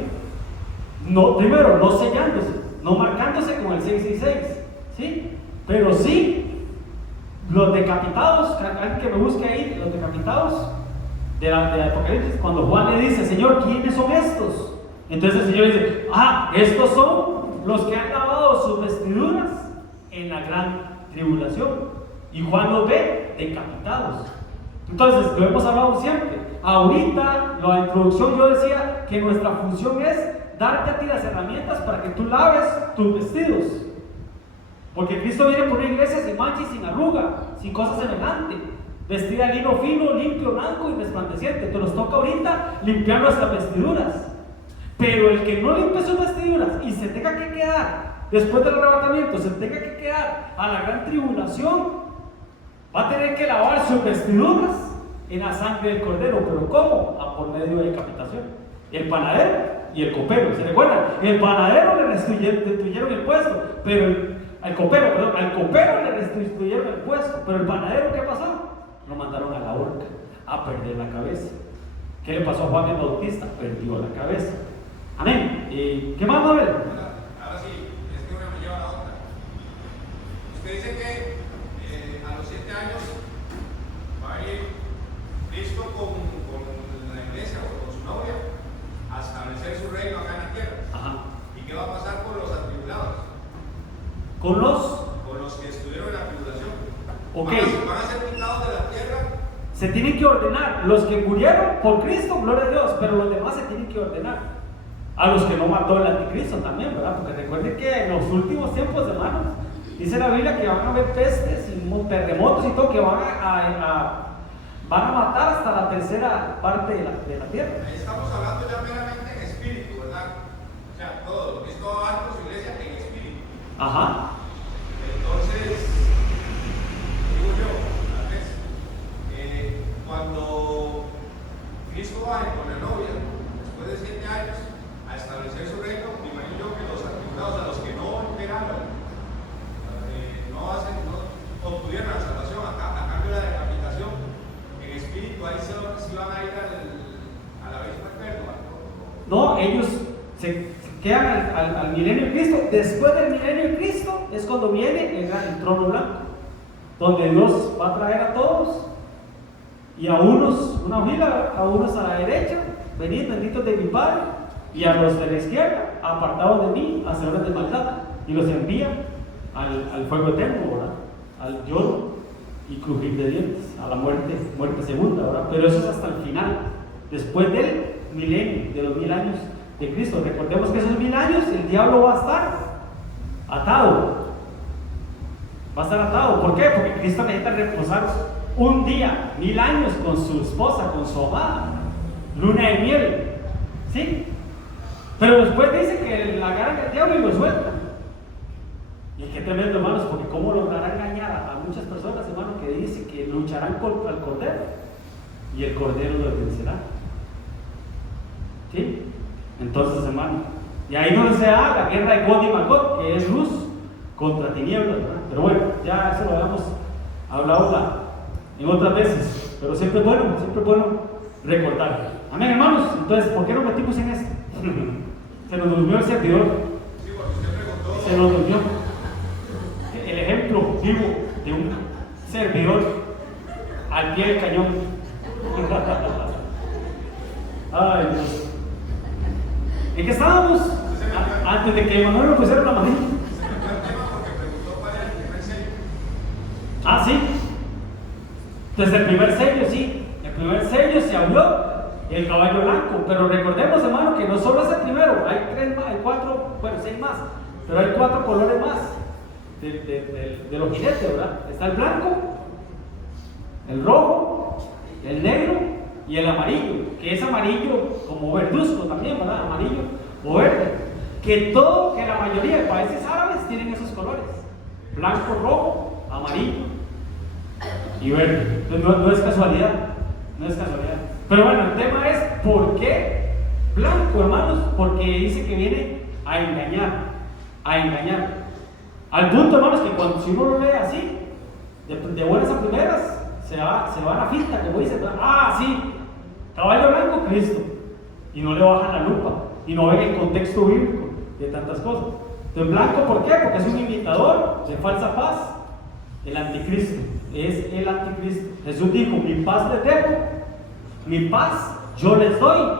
No, primero, no sellándose, no marcándose con el 666, ¿sí? Pero sí, los decapitados, alguien que me busque ahí, los decapitados de Apocalipsis, cuando Juan le dice, Señor, ¿quiénes son estos? Entonces el Señor dice, estos son los que han lavado sus vestiduras en la gran tribulación. Y Juan los ve decapitados. Entonces, lo hemos hablado siempre. Ahorita, la introducción, yo decía que nuestra función es darte a ti las herramientas para que tú laves tus vestidos. Porque Cristo viene por una iglesia sin mancha y sin arruga, sin cosas semejantes, vestida de lino fino, limpio, blanco y resplandeciente. Entonces nos toca ahorita limpiar nuestras vestiduras. Pero el que no limpie sus vestiduras y se tenga que quedar, después del arrebatamiento, se tenga que quedar a la gran tribulación, va a tener que lavar sus vestiduras en la sangre del Cordero. ¿Pero cómo? Por medio de decapitación. El panadero y el copero, ¿se recuerdan? El panadero le restituyeron el puesto, pero al copero le restituyeron el puesto, pero el panadero, ¿qué pasó? Lo mandaron a la horca, a perder la cabeza. ¿Qué le pasó a Juan el Bautista? Perdió la cabeza. Amén. ¿Qué más va a ver? Ahora sí, es que una me lleva a la otra. Usted dice que a los 7 años va a ir Cristo con la iglesia o con su novia a establecer su reino acá en la tierra. Ajá. ¿Y qué va a pasar con los atribulados? Con los que estuvieron en la tribulación. Ok. Van a ser quitados de la tierra. Se tienen que ordenar. Los que murieron por Cristo, gloria a Dios, pero los demás se tienen que ordenar. A los que no mató el anticristo también, ¿verdad? Porque recuerden que en los últimos tiempos, hermanos, dice la Biblia que van a haber pestes y terremotos y todo, que van a matar hasta la tercera parte de la tierra. Ahí estamos hablando ya meramente en espíritu, ¿verdad? O sea, todo. Cristo va a dar por su iglesia en espíritu. Ajá. Entonces, digo yo, tal vez, cuando Cristo baje con la novia, después de 7 años, a establecer su reino, me imagino yo que los atribulados, a los que no esperaron, no obtuvieron la salvación a cambio de la decapitación, en espíritu, ahí sí van a ir a la vez eterna. No, ellos se quedan al milenio de Cristo. Después del milenio de Cristo es cuando viene el trono blanco, donde Dios va a traer a todos, y a unos, una fila, a unos a la derecha, venid benditos de mi Padre, y a los de la izquierda, apartados de mí, hacedores de maldad, y los envía al fuego eterno, ¿verdad? Al lloro y crujir de dientes, a la muerte segunda, ¿verdad? Pero eso es hasta el final, después del milenio, de los 1000 años de Cristo. Recordemos que esos 1000 años el diablo va a estar atado. Va a estar atado. ¿Por qué? Porque Cristo necesita reposar un día, 1000 años con su esposa, con su amada, luna de miel, ¿sí? Pero después dice que la agarran al diablo y lo sueltan. Y qué tremendo, hermanos, porque cómo logrará engañar a muchas personas, hermanos, que dicen que lucharán contra el Cordero y el Cordero los vencerá. ¿Sí? Entonces, hermano, y ahí donde se da la guerra de God y Magog, que es luz contra tinieblas, ¿verdad? Pero bueno, ya eso lo habíamos hablado en otras veces, pero siempre es bueno recordar. Amén, hermanos. Entonces, ¿por qué nos metimos en esto? Se nos durmió el servidor. Sí, porque usted preguntó. Se nos durmió. El ejemplo vivo de un servidor al pie del cañón. Ay, Dios. ¿En qué estábamos? Antes de que Manuel lo pusiera la manita. Ah, sí. Entonces el primer sello, sí. El primer sello se abrió, el caballo blanco. Pero recordemos, hermano, que no solo es el primero. Hay 3 más, hay 4, bueno, 6 más. Pero hay 4 colores más de los jinetes, ¿verdad? Está el blanco, el rojo, el negro y el amarillo, que es amarillo como verduzco también, ¿verdad? Amarillo o verde. Que la mayoría de países árabes tienen esos colores: blanco, rojo, amarillo y verde. No es casualidad, no es casualidad. Pero bueno, el tema es ¿por qué blanco, hermanos? Porque dice que viene a engañar, a engañar. Al punto, hermanos, que cuando si uno lo lee así, de buenas a primeras, se va a la finta, como dice, sí, caballo blanco, Cristo. Y no le bajan la lupa, y no ven el contexto bíblico de tantas cosas. Entonces, blanco, ¿por qué? Porque es un imitador de falsa paz. El anticristo, es el anticristo. Jesús dijo: mi paz les dejo, mi paz yo les doy,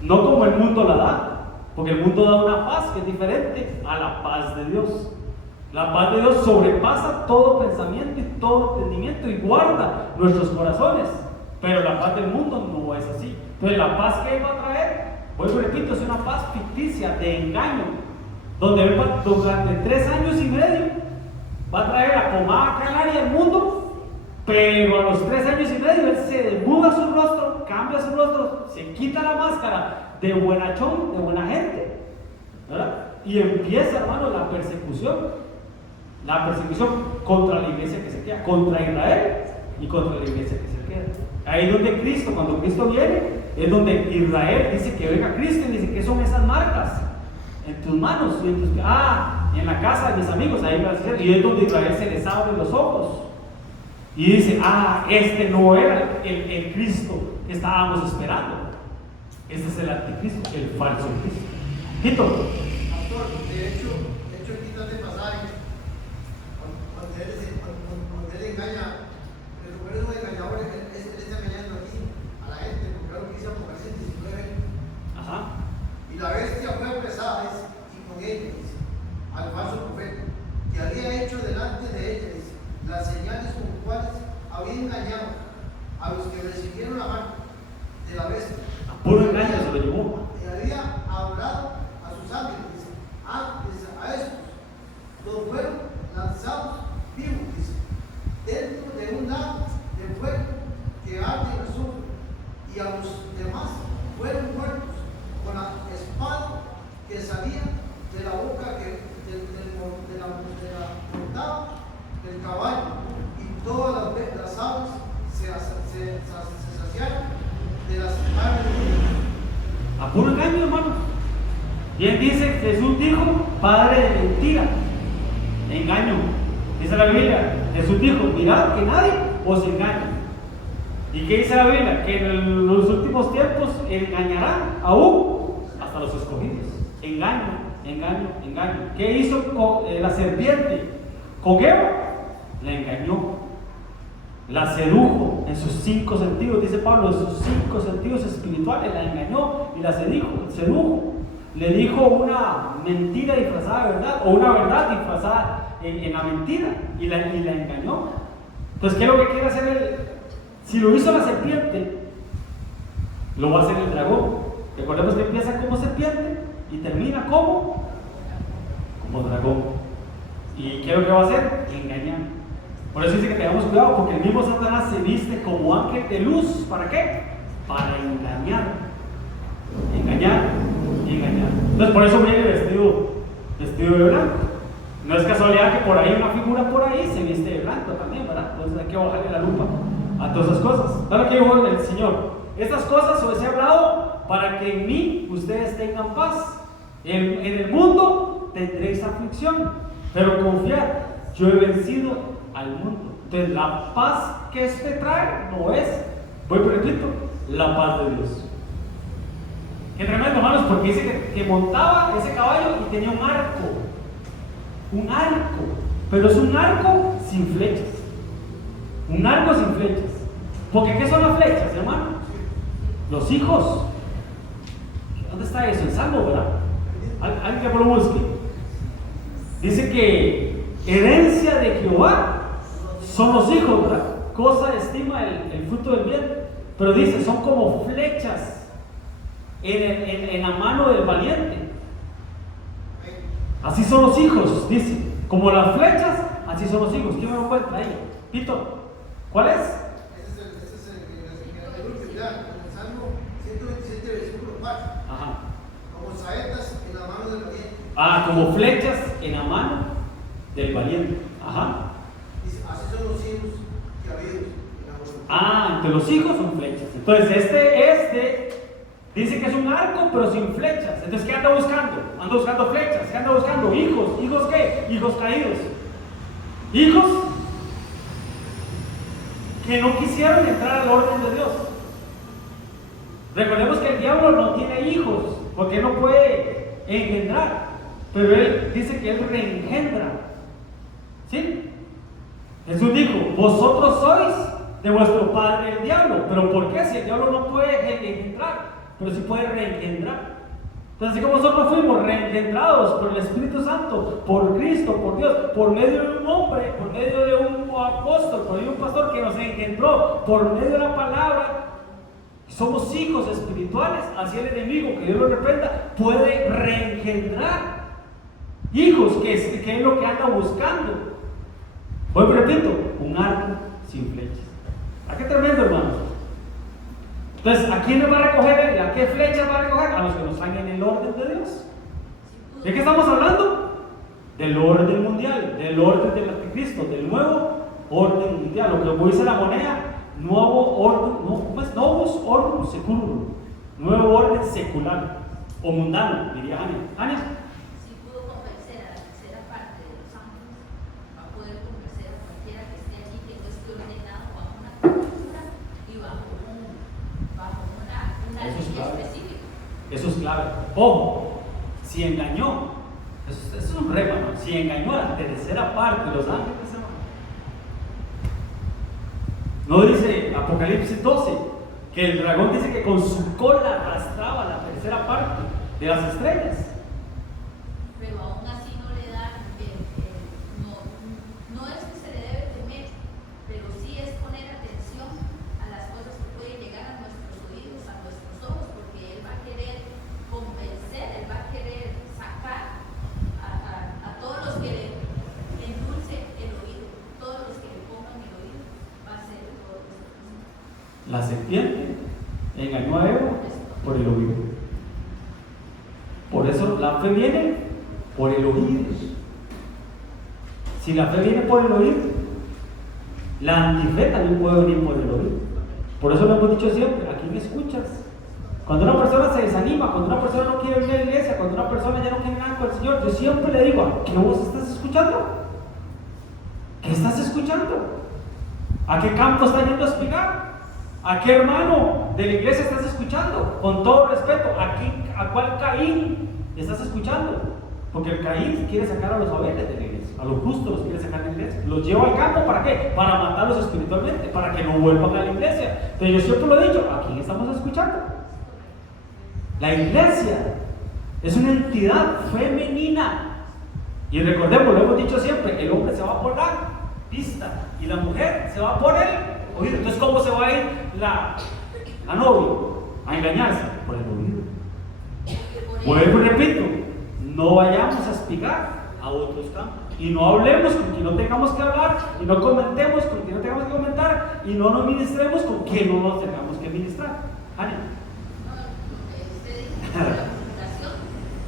no como el mundo la da, porque el mundo da una paz que es diferente a la paz de Dios. La paz de Dios sobrepasa todo pensamiento y todo entendimiento y guarda nuestros corazones, pero la paz del mundo no es así. Entonces la paz que Él va a traer, vuelvo y repito, es una paz ficticia, de engaño, donde Él durante 3 años y medio va a traer la pomada canaria del mundo, pero a los 3 años y medio Él se desmuda su rostro, cambia su rostro, se quita la máscara de buenachón, de buena gente, ¿verdad? Y empieza, hermano, la persecución contra la iglesia que se queda, contra Israel y contra la iglesia que se queda. Ahí es donde Cristo, cuando Cristo viene, es donde Israel dice que venga Cristo y dice: ¿qué son esas marcas en tus manos? Y en la casa de mis amigos, ahí va a decir, y es donde Israel se les abre los ojos y dice: este no era el Cristo que estábamos esperando, este es el anticristo, el falso Cristo. Quito. Pastor, de hecho, aquí está este pasaje, cuando él engaña, pero como él es un engañador, él está engañando aquí a la gente, porque es lo que dice Apocalipsis 19. Ajá. Y la bestia fue apresada, y con ella, dice, al falso profeta, que había hecho delante de ella, dice, las señales con cuales había engañado a los que recibieron la mano de la bestia. A puro engaño se lo llevó. Y había hablado a sus ángeles, dice, antes a estos, los fueron lanzados vivos, dice, dentro de un lago de fuego que arde y azufre, y a los demás fueron muertos con la espada que salía de la boca de la montada del caballo, y todas las aves se saciaron de las carnes de ellos. A puro engaño, hermano. Bien dice, Jesús dijo: padre de mentira, engaño. Dice la Biblia, Jesús dijo: mirad que nadie os engañe. ¿Y qué dice la Biblia? Que en los últimos tiempos engañarán aún hasta los escogidos. Engaño, engaño, engaño. ¿Qué hizo la serpiente con Eva? La engañó, la sedujo en sus 5 sentidos, dice Pablo, en sus 5 sentidos espirituales, la engañó y la sedujo. Le dijo una mentira disfrazada de verdad, o una verdad disfrazada en la mentira, y la engañó. Entonces, ¿qué es lo que quiere hacer él? Si lo hizo la serpiente, lo va a hacer el dragón. Recordemos que empieza como serpiente y termina como dragón. ¿Y qué es lo que va a hacer? Engañar. Por eso dice que tengamos cuidado, porque el mismo Satanás se viste como ángel de luz. ¿Para qué? Para engañar. Engañar y engañar. Entonces, por eso viene vestido de blanco. No es casualidad que por ahí una figura por ahí se viste de blanco también, ¿verdad? Entonces hay que bajarle la lupa a todas esas cosas. Dale que dijo el Señor: estas cosas os he hablado para que en mí ustedes tengan paz. En el mundo tendréis aflicción, pero confiad, yo he vencido al mundo. Entonces la paz que este trae no es, voy por repito, la paz de Dios. Qué tremendo, hermanos, porque dice que montaba ese caballo y tenía un arco, pero es un arco sin flechas. Un arco sin flechas. Porque ¿qué son las flechas, hermano? Los hijos. ¿Dónde está eso? En Salmo, ¿verdad? Alguien que lo busque. Dice que herencia de Jehová son los hijos, ¿verdad? Cosa estima el fruto del vientre. Pero dice, son como flechas en la mano del valiente. Así son los hijos, dice. Como las flechas, así son los hijos. ¿Quién me lo encuentra ahí? Tito, ¿cuál es? mira, en el Salmo 127, versículo 4. Ajá. Como saetas en la mano del valiente. Ah, como flechas en la mano del valiente. Ajá. Dice, así son los hijos que habidos en la voluntad. Ah, entre los hijos son flechas. Entonces, este dice que es un arco, pero sin flechas. Entonces, ¿qué anda buscando? Anda buscando flechas. ¿Qué anda buscando? Hijos. ¿Hijos qué? Hijos caídos. Hijos que no quisieron entrar al orden de Dios. Recordemos que el diablo no tiene hijos, porque no puede engendrar. Pero él dice que él reengendra. ¿Sí? Jesús dijo, vosotros sois de vuestro padre el diablo. ¿Pero por qué? Si el diablo no puede engendrar, pero sí puede reengendrar. Entonces, así como nosotros fuimos reengendrados por el Espíritu Santo, por Cristo, por Dios, por medio de un hombre, por medio de un apóstol, por medio de un pastor que nos engendró, por medio de la palabra, somos hijos espirituales. Así el enemigo, que Dios lo reprenda, puede reengendrar hijos, que es lo que anda buscando. Hoy repito, un arco sin flechas. ¿A qué tremendo, hermanos? Entonces, ¿a quién le va a recoger él? ¿A qué flechas va a recoger? A los que no están en el orden de Dios. ¿De qué estamos hablando? Del orden mundial, del orden de Cristo, del nuevo orden mundial. Lo que dice la moneda, nuevo orden, ¿cómo es? Novus ordinum secundum, nuevo orden secular o mundano, diría Ania. Ania. Si pudo convencer a la tercera parte de los ángeles, va a poder convencer a cualquiera que esté allí que no esté ordenado bajo una cultura y bajo una ley específica. Eso es clave. Ojo, si engañó, eso es un rema, ¿no? Si engañó a la tercera parte de los ángeles, no dice Apocalipsis 12 que el dragón dice que con su cola arrastraba la tercera parte de las estrellas. Pero aún así no le dan, no es que se le debe temer, pero sí es poner atención a las cosas que pueden llegar a nuestros oídos, a nuestros ojos, porque él va a querer convencer, él va a querer sacar a todos los que le endulcen el oído, todos los que le pongan el oído, va a ser todo esto. La serpiente engañó a Eva por el oído. Por eso la fe viene por el oído. Si la fe viene por el oído, la antife también puede venir por el oído. Por eso lo hemos dicho siempre, ¿a quién escuchas? Cuando una persona se desanima, cuando una persona no quiere venir a la iglesia, cuando una persona ya no quiere nada con el Señor, yo siempre le digo, ¿qué voz estás escuchando? ¿Qué estás escuchando? ¿A qué campo estás yendo a explicar? ¿A qué hermano de la iglesia estás escuchando? Con todo respeto, ¿a cuál Caín estás escuchando? Porque el Caín quiere sacar a los Abeles de la iglesia, a los justos los quiere sacar de la iglesia. Los lleva al campo, ¿para qué? Para matarlos espiritualmente, para que no vuelvan a la iglesia. Entonces yo siempre lo he dicho, ¿a quién estamos escuchando? La iglesia es una entidad femenina. Y recordemos, lo hemos dicho siempre, el hombre se va por la vista y la mujer se va por el oído. Entonces, ¿cómo se va a ir la novia a engañarse? Por el oído. Vuelvo y repito, no vayamos a espigar a otros campos y no hablemos con quien no tengamos que hablar y no comentemos con quien no tengamos que comentar y no nos ministremos con quien no nos tengamos que ministrar. Ania. No, lo que usted dice, la comunicación,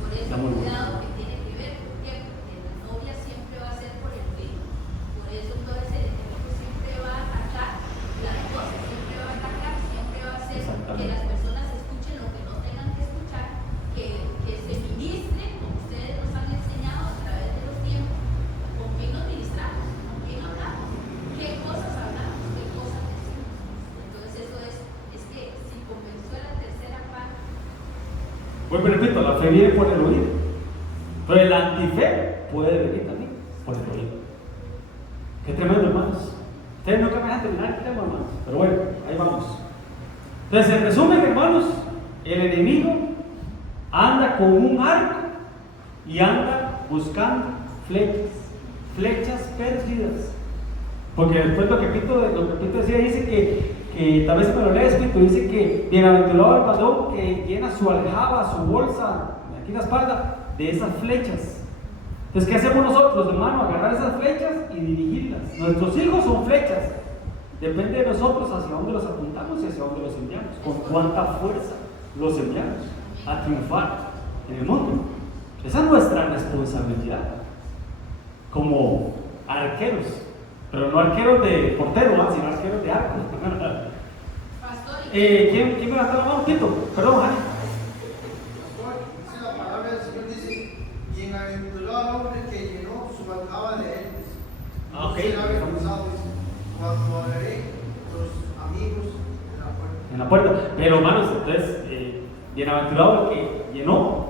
por eso el cuidado que tiene que ver, ¿por qué? Porque la novia siempre va a ser por el oído. Por eso entonces el enemigo siempre va a atacar las cosas, siempre va a atacar, siempre va a hacer que las personas escuchen lo que no tengan que escuchar, que se ministren, como ustedes nos han enseñado a través de los tiempos, con quién nos ministramos, con quién hablamos, qué cosas hablamos, qué cosas decimos. Entonces eso es que si convenció a la tercera parte. Vuelvo y repito, la fe viene por el oído, pero el antife puede venir también por el oído. Qué tremendo, hermanos. Ustedes nunca me dejan terminar el tema, hermanos, pero bueno, ahí vamos. Entonces, en resumen, hermanos, el enemigo anda con un arco y anda buscando flechas perdidas. Porque después lo que Pito decía, dice que tal vez se me lo lees, Pito, dice que bienaventurado el varón que llena su aljaba, su bolsa, aquí en la espalda, de esas flechas. Entonces, ¿qué hacemos nosotros, hermano? Agarrar esas flechas y dirigirlas. Nuestros hijos son flechas. Depende de nosotros hacia dónde los apuntamos y hacia dónde los enviamos. Con cuánta fuerza los enviamos a triunfar en el mundo. Esa es nuestra responsabilidad como arqueros, pero no arqueros de portero, sino arqueros de arco. Pastor, ¿Quién me levantó la mano? Tito, perdón, Jani. Dice la palabra del Señor, dice, bienaventurado el hombre que llenó su aljaba de él. Ok. Será avergonzado, dice, cuando hablaré los amigos de la puerta. En la puerta. Pero hermanos, entonces, bienaventurado el que llenó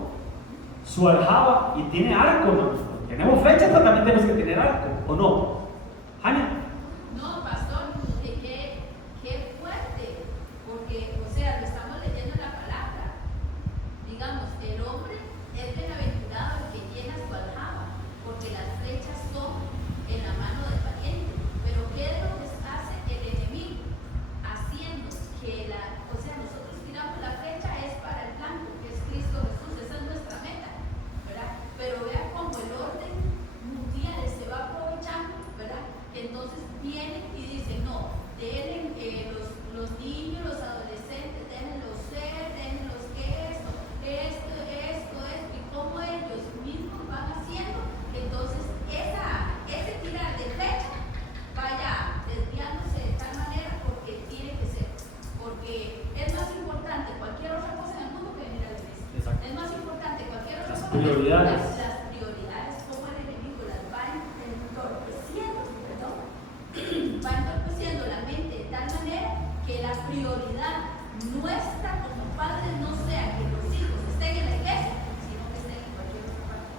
su aljaba y tiene arco, ¿no? Tenemos flechas, pero también tenemos que tener arco, ¿o no? Jani. no, pastor, qué fuerte, porque, o sea, lo estamos leyendo en la palabra. Digamos, el hombre es bienaventurado el que llena su aljaba, porque las flechas son en la mano del valiente. Pero ¿qué es lo que hace el enemigo? Haciendo que o sea, nosotros tiramos la flecha es para el blanco, que es Cristo Jesús, esa es nuestra meta, ¿verdad? Pero vea cómo el orden mundial se va aprovechando, ¿verdad? Entonces vienen y dicen, no, denle los niños, los adolescentes, déjenlos ser, déjenlos que esto, y cómo ellos mismos van haciendo, entonces ese tirar de flecha vaya desviándose de tal manera porque tiene que ser, porque es más importante cualquier otra cosa en el mundo que venir a la iglesia. Exacto. Es más importante cualquier otra Las cosa. prioridades. Las prioridades, como el enemigo las va entorpeciendo, perdón, va entorpeciendo la mente de tal manera que la prioridad nuestra como padres no sea que los hijos estén en la iglesia, sino que estén en cualquier otra parte.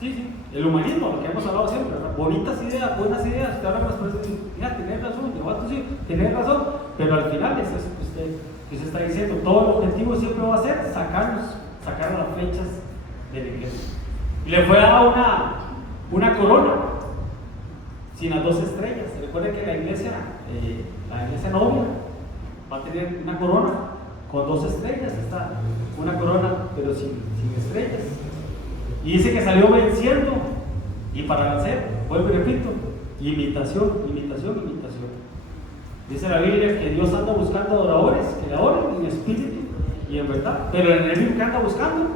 Sí, sí. El humanismo, lo que hemos hablado siempre, ¿verdad? Bonitas ideas, buenas ideas. Usted habla con las personas y dice, mira, tenés razón, lleva a tus hijos, tenés razón. Pero al final, eso es que usted está diciendo, todo el objetivo siempre va a ser sacar las flechas de la iglesia. Y le fue dada una corona sin las 2 estrellas. Recuerden que la iglesia novia va a tener una corona con 2 estrellas. Está una corona, pero sin estrellas. Y dice que salió venciendo. Y para vencer, vuelvo y repito, imitación. Dice la Biblia que Dios anda buscando adoradores que le adoren en espíritu y en verdad. Pero el enemigo, ¿qué anda buscando?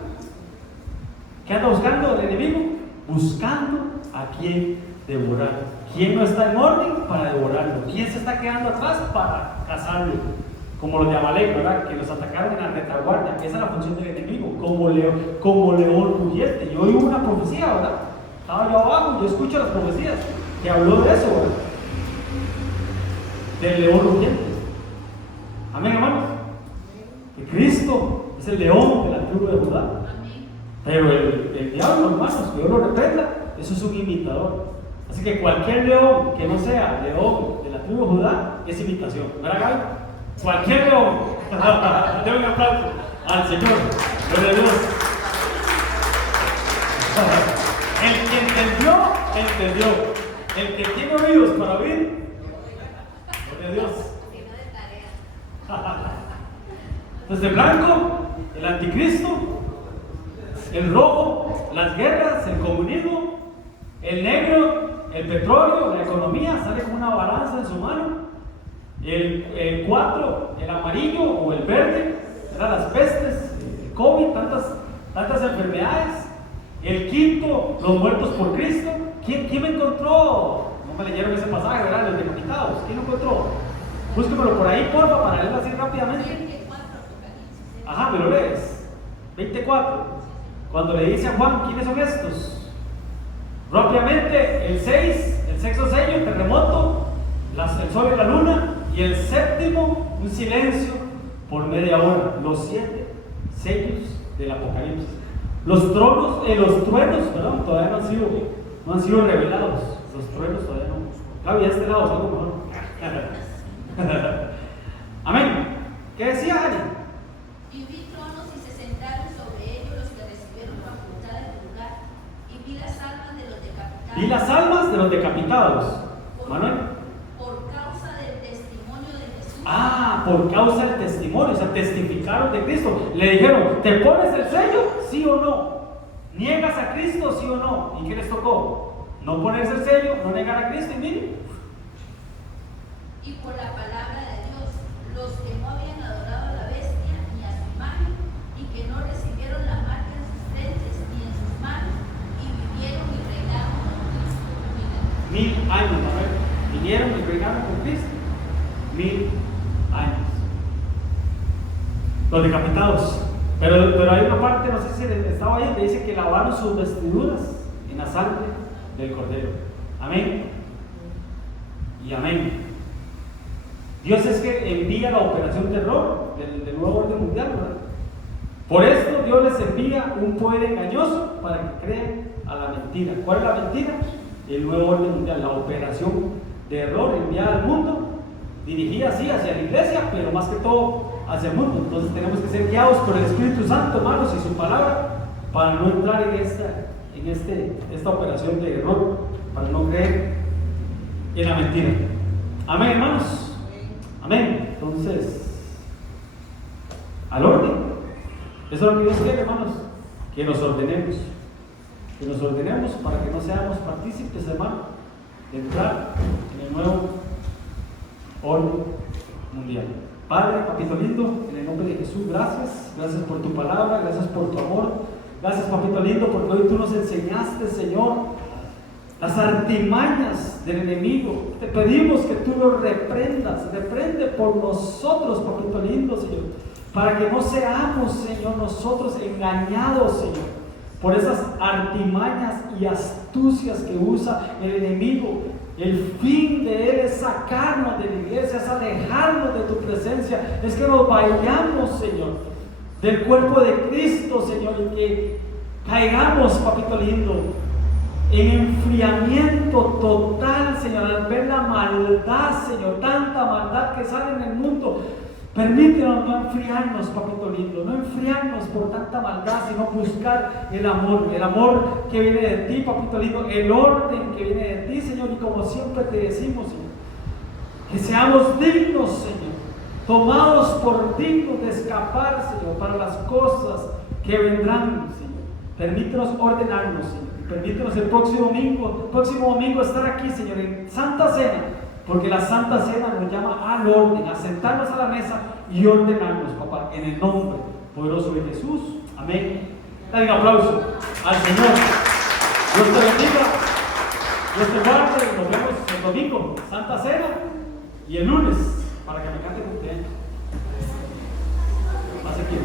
¿Qué anda buscando el enemigo? Buscando a quién devorar. ¿Quién no está en orden para devorarlo? ¿Quién se está quedando atrás para cazarlo? Como los de Amalek, ¿verdad? Que los atacaron en la retaguardia. Esa es la función del enemigo, como león rugiente. Yo oí una profecía, ¿verdad? Estaba yo abajo, yo escucho las profecías que habló de eso, ¿verdad? Del león rugiente. Amén, hermanos. Que Cristo es el león de la tribu de Judá. Amén. Pero el diablo, hermanos, que Dios lo reprenda, eso es un imitador. Así que cualquier león que no sea león de la tribu de Judá es imitación. ¿Verdad, Gaby? Cualquier león. Denle un aplauso al Señor. Gloria a Dios. El que entendió. El que tiene oídos para oír. Gloria a Dios. Sino de tarea. Entonces, el blanco, el anticristo, el rojo, las guerras, el comunismo, el negro, el petróleo, la economía, sale con una balanza en su mano. El 4, el amarillo o el verde, eran las pestes, el COVID, tantas enfermedades. El 5, los muertos por Cristo. ¿Quién me encontró? No me leyeron ese pasaje, ¿verdad? Los decapitados. ¿Quién lo encontró? Búsquemelo por ahí, porfa, para leerlo así rápidamente. 24 Apocalipsis. Ajá, me lo lees. 24. Cuando le dice a Juan, ¿quiénes son estos? Rápidamente, el 6, el sexto sello, el terremoto, el sol y la luna. Y el 7, un silencio por media hora. Los 7 sellos del Apocalipsis. Los truenos, perdón, todavía no han sido revelados. Los truenos todavía no. Claro, y a este lado es algo mejor. Amén. ¿Qué decía Ani? Y vi tronos y se sentaron sobre ellos los que recibieron facultad de juzgar, y vi las almas de los decapitados. Vi las almas de los decapitados. Manuel. Por causa del testimonio de Jesús. Por causa del testimonio, o sea, testificaron de Cristo. Le dijeron, ¿te pones el sello? ¿Sí o no? ¿Niegas a Cristo? ¿Sí o no? ¿Y qué les tocó? No ponerse el sello, no negar a Cristo, y miren. y por la palabra de Dios, los que no habían adorado a la bestia ni a su imagen, y que no recibieron la marca en sus frentes ni en sus manos, y vivieron y reinaron con Cristo 1000 1000 años. años, a ver, vinieron y reinaron con Cristo 1000 años. Los decapitados. Pero hay una parte, no sé si estaba ahí, que dice que lavaron sus vestiduras en la sangre del Cordero. Amén. Y amén. Dios es que envía la operación terror del nuevo orden mundial, ¿verdad? Por esto Dios les envía un poder engañoso para que crean a la mentira. ¿Cuál es la mentira? El nuevo orden mundial, la operación de error enviada al mundo, dirigida así hacia la iglesia, pero más que todo hacia el mundo. Entonces tenemos que ser guiados por el Espíritu Santo, hermanos, y su palabra, para no entrar en esta operación de error, para no creer en la mentira. Amén, hermanos. Amén. Entonces, al orden. Eso es lo que Dios quiere, hermanos, que nos ordenemos. Que nos ordenemos para que no seamos partícipes, hermano, de entrar en el nuevo orden mundial. Padre, papito lindo, en el nombre de Jesús, gracias por tu palabra, gracias por tu amor, gracias, papito lindo, porque hoy tú nos enseñaste, Señor, las artimañas del enemigo. Te pedimos que tú lo reprendas, reprende por nosotros, papito lindo, Señor, para que no seamos, Señor, nosotros engañados, Señor, por esas artimañas y astucias que usa el enemigo. El fin de él es sacarnos de la iglesia, es alejarnos de tu presencia, es que nos vayamos, Señor, del cuerpo de Cristo, Señor, y que caigamos, papito lindo, en enfriamiento total, Señor, al ver la maldad, Señor, tanta maldad que sale en el mundo. Permítenos no enfriarnos, papito lindo, no enfriarnos por tanta maldad, sino buscar el amor que viene de ti, papito lindo, el orden que viene de ti, Señor, y como siempre te decimos, Señor, que seamos dignos, Señor, tomados por dignos de escapar, Señor, para las cosas que vendrán, Señor. Permítenos ordenarnos, Señor, y permítenos el próximo domingo estar aquí, Señor, en Santa Cena. Porque la Santa Cena nos llama al orden, a sentarnos a la mesa y ordenarnos, papá, en el nombre poderoso de Jesús. Amén. Dale un aplauso al Señor. Dios te bendiga, Dios te guarde. Nos vemos el domingo, Santa Cena, y el lunes, para que me cante cumpleaños. Más aquí.